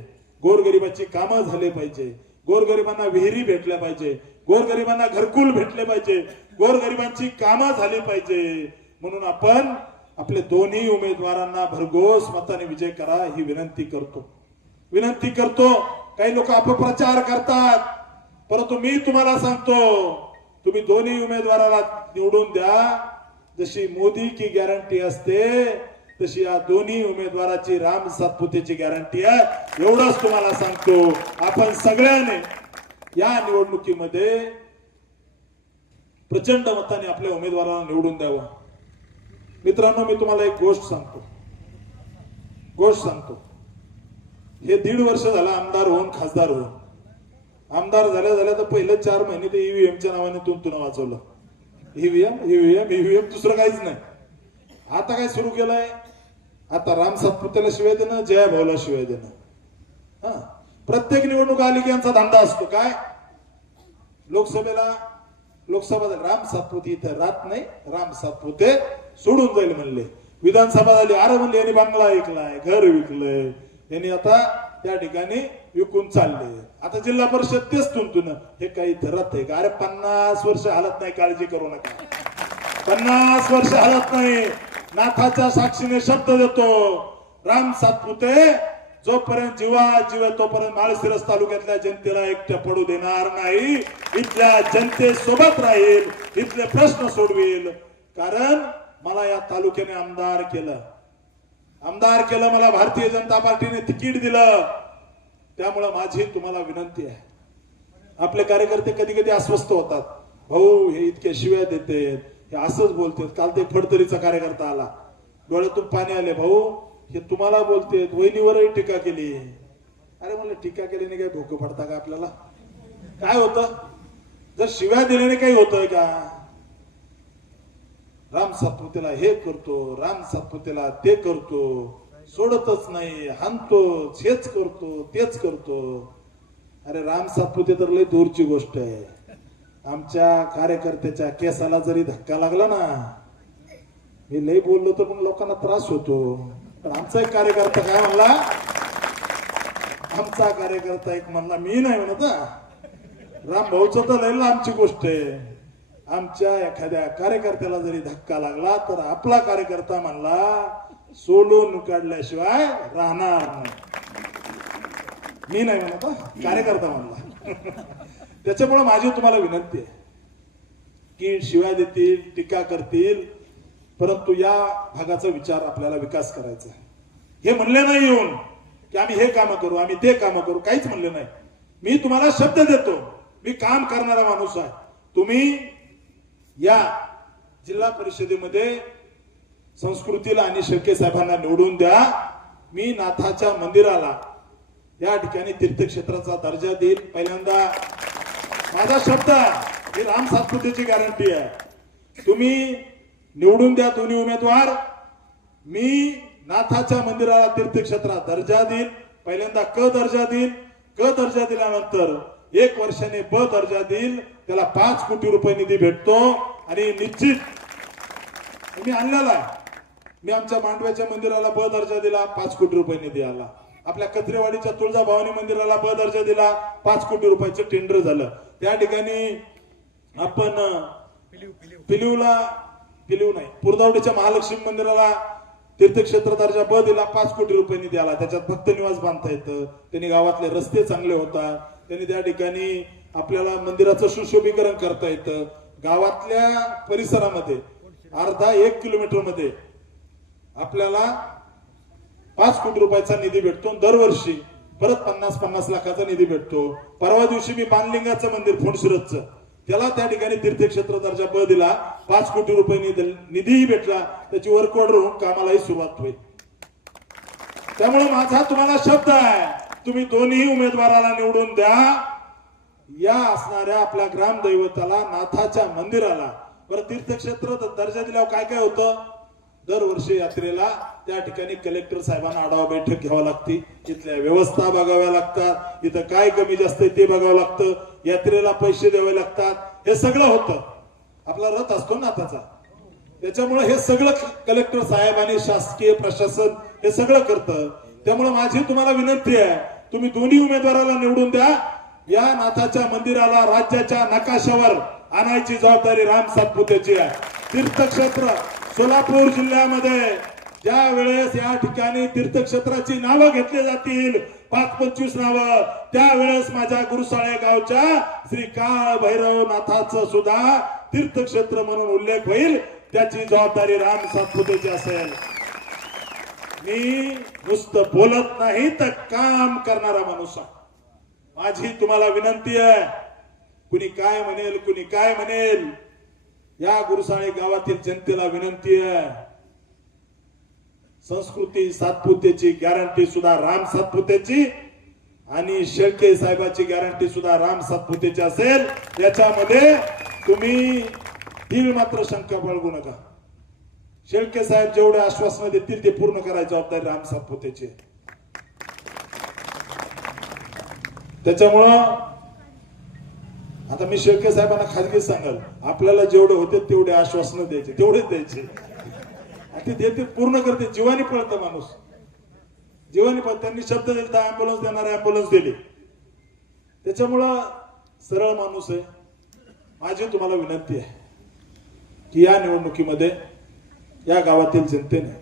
गोरगरिबाची कामं झाले पाहिजे, गोरगरिबांना विहिरी भेटल्या पाहिजे, गोरगरिबांना घरकुल भेटले पाहिजे, गोरगरिबांची कामं झाली पाहिजे. म्हणून आपण आपले दोन्ही उमेदवारांना भरघोस मताने विजय करा ही विनंती करतो. काही लोक अपप्रचार करतात, परंतु मी तुम्हाला सांगतो, तुम्ही दोन्ही उमेदवाराला निवडून द्या. जशी मोदी की गॅरंटी असते तशी या दोन्ही उमेदवाराची राम सातपुतेची गॅरंटी आहे. एवढंच तुम्हाला सांगतो. आपण सगळ्यांनी या निवडणुकीमध्ये प्रचंड मताने आपल्या उमेदवाराला निवडून द्यावं. मित्रांनो, मी तुम्हाला एक गोष्ट सांगतो. हे 1.5 वर्ष झालं आमदार होऊन, खासदार होऊन. आमदार झाल्या तर पहिलं 4 महिने ते ईव्हीएमच्या नावाने तुन वाचवलं. ईव्हीएम दुसरं काहीच नाही. आता काय सुरू केलंय? आता राम सातपुतेला शिवाय देणं, जया भाऊला शिवाय देणं. प्रत्येक निवडणूक आली की यांचा धंदा असतो काय? लोकसभा राम सातपुते इथे राहत नाही, राम सातपुते सोडून जाईल म्हणले. विधानसभा झाली, अरे म्हणले यांनी बंगला विकलाय, घर विकलंय, यांनी आता त्या ठिकाणी विकून चालले. आता जिल्हा परिषद तेच तुंतून हे काही धरत आहे का? अरे 50 वर्ष हालत नाही, काळजी करू नका. 50 वर्ष हालत नाही. नाथाच्या साक्षीने शब्द देतो, राम सातपुते जोपर्यंत जीव तोपर्यंत माळशिरस तालुक्यातल्या जनतेला एकट्या पडू देणार नाही. इथल्या जनतेसोबत राहील, इथले प्रश्न सोडवेल. कारण मला या तालुक्याने आमदार केलं, मला भारतीय जनता पार्टीने तिकीट दिलं. त्यामुळे माझी तुम्हाला विनंती आहे, आपले कार्यकर्ते कधी कधी अस्वस्थ होतात. भाऊ हे इतक्या शिव्या देते, हे असंच बोलते. काल ते फडतरीचा कार्यकर्ता आला, डोळ्यातून पाणी आले. भाऊ हे तुम्हाला बोलते, वहिनीवरही टीका केली. अरे म्हणलं टीका केल्याने काही धोकं पडता का आपल्याला? काय होतं? जर शिव्या दिल्याने काही होतंय का? राम सातपुतेला हे करतो, राम सातपुतेला ते करतो, सोडतच नाही, हाणतो, हेच करतो, तेच करतो. अरे राम सातपुते तर लय दूरची गोष्ट आहे. आमच्या कार्यकर्त्याच्या केसाला जरी धक्का लागला ना, मी लय बोललो तर पण लोकांना त्रास होतो. पण आमचा एक कार्यकर्ता काय म्हणला, आमचा कार्यकर्ता एक म्हणला, मी नाही म्हणत, राम भाऊचं तर लय लांबची गोष्ट आहे. आमच्या एखाद्या कार्यकर्त्याला जरी धक्का लागला तर आपला कार्यकर्ता म्हणला सोडून काढल्याशिवाय राहणार नाही. मी नाही म्हणत, कार्यकर्ता म्हणला. त्याच्यामुळे माझी तुम्हाला विनंती आहे की शिवाय देतील, टीका करतील, परंतु या भागाचा विचार आपल्याला विकास करायचा. हे म्हणले नाही येऊन की आम्ही हे काम करू, आम्ही ते काम करू, काहीच म्हणले नाही. मी तुम्हाला शब्द देतो, मी काम करणारा माणूस आहे. तुम्ही या जिल्हा परिषदेमध्ये संस्कृतीला आणि शेळके साहेबांना निवडून द्या. मी नाथाच्या मंदिराला या ठिकाणी तीर्थक्षेत्राचा दर्जा देईल. पहिल्यांदा माझा शब्द, ही राम सातपुतेची गॅरंटी आहे. तुम्ही निवडून द्या दोन्ही उमेदवार. मी नाथाच्या मंदिराला तीर्थक्षेत्रात दर्जा देईल. पहिल्यांदा क दर्जा देईल. क दर्जा दिल्यानंतर 1 वर्षाने ब दर्जा देईल. त्याला 5 कोटी रुपये निधी भेटतो. आणि निश्चित मी आणलेला आहे. मी आमच्या मांडव्याच्या मंदिराला ब दर्जा दिला, 5 कोटी रुपये निधी आला. आपल्या कत्रेवाडीच्या तुळजाभवानी मंदिराला ब दर्जा दिला, 5 कोटी रुपयाचं टेंडर झालं. त्या ठिकाणी आपण पिलीव नाही, पुरदावडीच्या महालक्ष्मी मंदिराला तीर्थक्षेत्र दर्जा ब दिला, 5 कोटी रुपये निधी आला. त्याच्यात भक्त निवास बांधता येतं. त्यांनी गावातले रस्ते चांगले होतात. त्यांनी त्या ठिकाणी आपल्याला मंदिराचं सुशोभीकरण करता येतं. गावातल्या परिसरामध्ये अर्धा 1 किलोमीटर मध्ये आपल्याला 5 कोटी रुपयाचा निधी भेटतो. दरवर्षी परत 50-50 लाखाचा निधी भेटतो. परवा दिवशी मी बाणलिंगाचं मंदिर फोंडशिरसचं, त्याला त्या ठिकाणी तीर्थक्षेत्र दर्जा ब दिला, 5 कोटी रुपये निधीही भेटला. त्याची वर्क ऑर्डर होऊन कामालाही सुरुवात होईल. त्यामुळे माझा तुम्हाला शब्द आहे, तुम्ही दोन्ही उमेदवाराला निवडून द्या. या असणाऱ्या आपल्या ग्रामदैवताला, नाथाच्या मंदिराला. बरं, तीर्थक्षेत्र दर्जा दिल्यावर काय काय होतं? दरवर्षी यात्रेला त्या ठिकाणी कलेक्टर साहेबांना आढावा बैठक घ्यावा लागते. इथल्या व्यवस्था बघाव्या लागतात. इथं काय कमी जास्त आहे ते बघावं लागतं. यात्रेला पैसे द्यावे लागतात. हे सगळं होतं. आपला रथ असतो नाथाचा, त्याच्यामुळे हे सगळं कलेक्टर साहेब आणि शासकीय प्रशासन हे सगळं करतं. त्यामुळे माझी तुम्हाला विनंती आहे, तुम्ही दोन्ही उमेदवाराला निवडून द्या. या नाथाच्या मंदिराला राज्याच्या नकाशावर आणायची जबाबदारी राम सातपुतेची आहे. तीर्थक्षेत्र सोलापूर जिल्ह्यामध्ये ज्या वेळेस या ठिकाणी तीर्थक्षेत्राची नावं घेतली जातील, 5-25 नावं, त्यावेळेस माझ्या गुरुसाळे गावच्या श्री काळ भैरव नाथाचं सुद्धा तीर्थक्षेत्र म्हणून उल्लेख होईल. त्याची जबाबदारी राम सातपुतेची असेल. मी नुसतं बोलत नाही तर काम करणारा माणूस आहे. माझी तुम्हाला विनंती आहे, कुणी काय म्हणेल, कुणी काय म्हणेल. या गुरुसाळे गावातील जनतेला विनंती आहे, संस्कृती सातपुतेची गॅरंटी सुद्धा राम सातपुतेची आणि शेळके साहेबाची गॅरंटी सुद्धा राम सातपुतेची असेल. याच्यामध्ये तुम्ही तीळ मात्र शंका बाळगू नका. शेळके साहेब जेवढे आश्वासन देतील ते पूर्ण करायची जबाबदारी राम सातपुतेची. त्याच्यामुळं आता मी शेळके साहेबांना खाजगी सांगाल, आपल्याला जेवढे होते तेवढे आश्वासन द्यायचे, तेवढेच द्यायचे. ते देते, पूर्ण करते. जीवानी पळतं माणूस, जीवानी पळत. त्यांनी शब्द दिला, अँब्युलन्स देणार, अँब्युलन्स दिली. त्याच्यामुळं सरळ माणूस आहे. माझी तुम्हाला विनंती आहे की या निवडणुकीमध्ये या गावातील जनतेने,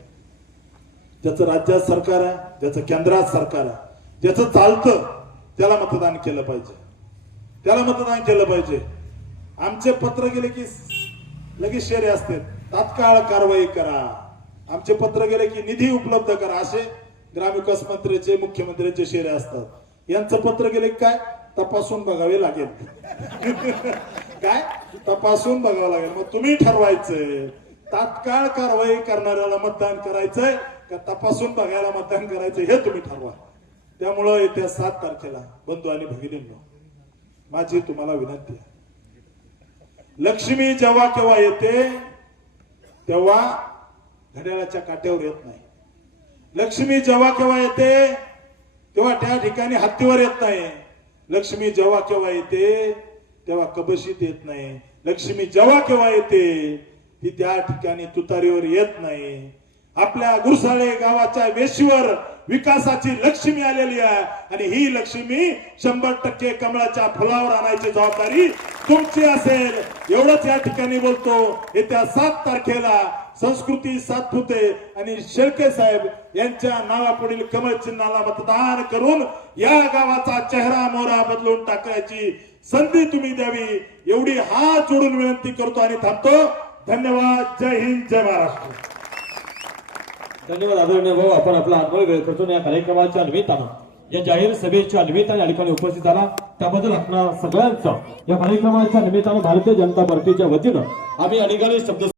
ज्याचं राज्यात सरकार आहे, ज्याचं केंद्रात सरकार आहे, ज्याचं चालतं त्याला मतदान केलं पाहिजे, त्याला मतदान केलं पाहिजे. आमचे पत्र गेले की लगेच शेरे असते, तात्काळ कारवाई करा. आमचे पत्र गेले की निधी उपलब्ध करा, असे ग्रामविकास मंत्र्याचे, मुख्यमंत्र्यांचे शेरे असतात. यांचं पत्र गेले काय, तपासून बघावे लागेल. काय तपासून बघावं लागेल. मग तुम्ही ठरवायचंय तात्काळ कारवाई करणाऱ्याला मतदान करायचंय का तपासून बघायला मतदान करायचं, हे तुम्ही ठरवा. त्यामुळं येत्या 7 तारखेला बंधू आणि भगिनींनो, माझी तुम्हाला विनंती आहे, लक्ष्मी जेव्हा केव्हा येते तेव्हा घड्याळाच्या काट्यावर येत नाही. लक्ष्मी जेव्हा केव्हा येते तेव्हा त्या ठिकाणी हत्तीवर येत नाही. लक्ष्मी जेव्हा केव्हा येते तेव्हा कबशीत येत नाही. लक्ष्मी जेव्हा केव्हा येते ती त्या ठिकाणी तुतारीवर येत नाही. आपल्या गुरसाळे गावाच्या वेशीवर विकासाची लक्ष्मी आलेली आहे आणि ही लक्ष्मी 100% कमळाच्या फुलावर आणायची जबाबदारी तुमची असेल. एवढंच या ठिकाणी बोलतो. येत्या 7 तारखेला संस्कृती सातपुते आणि शेळके साहेब यांच्या नावापुढील कमळ चिन्हाला मतदान करून या गावाचा चेहरा मोहरा बदलून टाकायची संधी तुम्ही द्यावी, एवढी हात जोडून विनंती करतो आणि थांबतो. धन्यवाद. जय हिंद, जय महाराष्ट्र. धन्यवाद आदरणीय भाऊ. आपण आपला अनुभव वेळ करतो. या कार्यक्रमाच्या निमित्तानं, या जाहीर सभेच्या निमित्ताने या ठिकाणी उपस्थित झाला त्याबद्दल आपणा सगळ्यांचं या कार्यक्रमाच्या निमित्तानं भारतीय जनता पार्टीच्या वतीनं आम्ही या ठिकाणी शब्द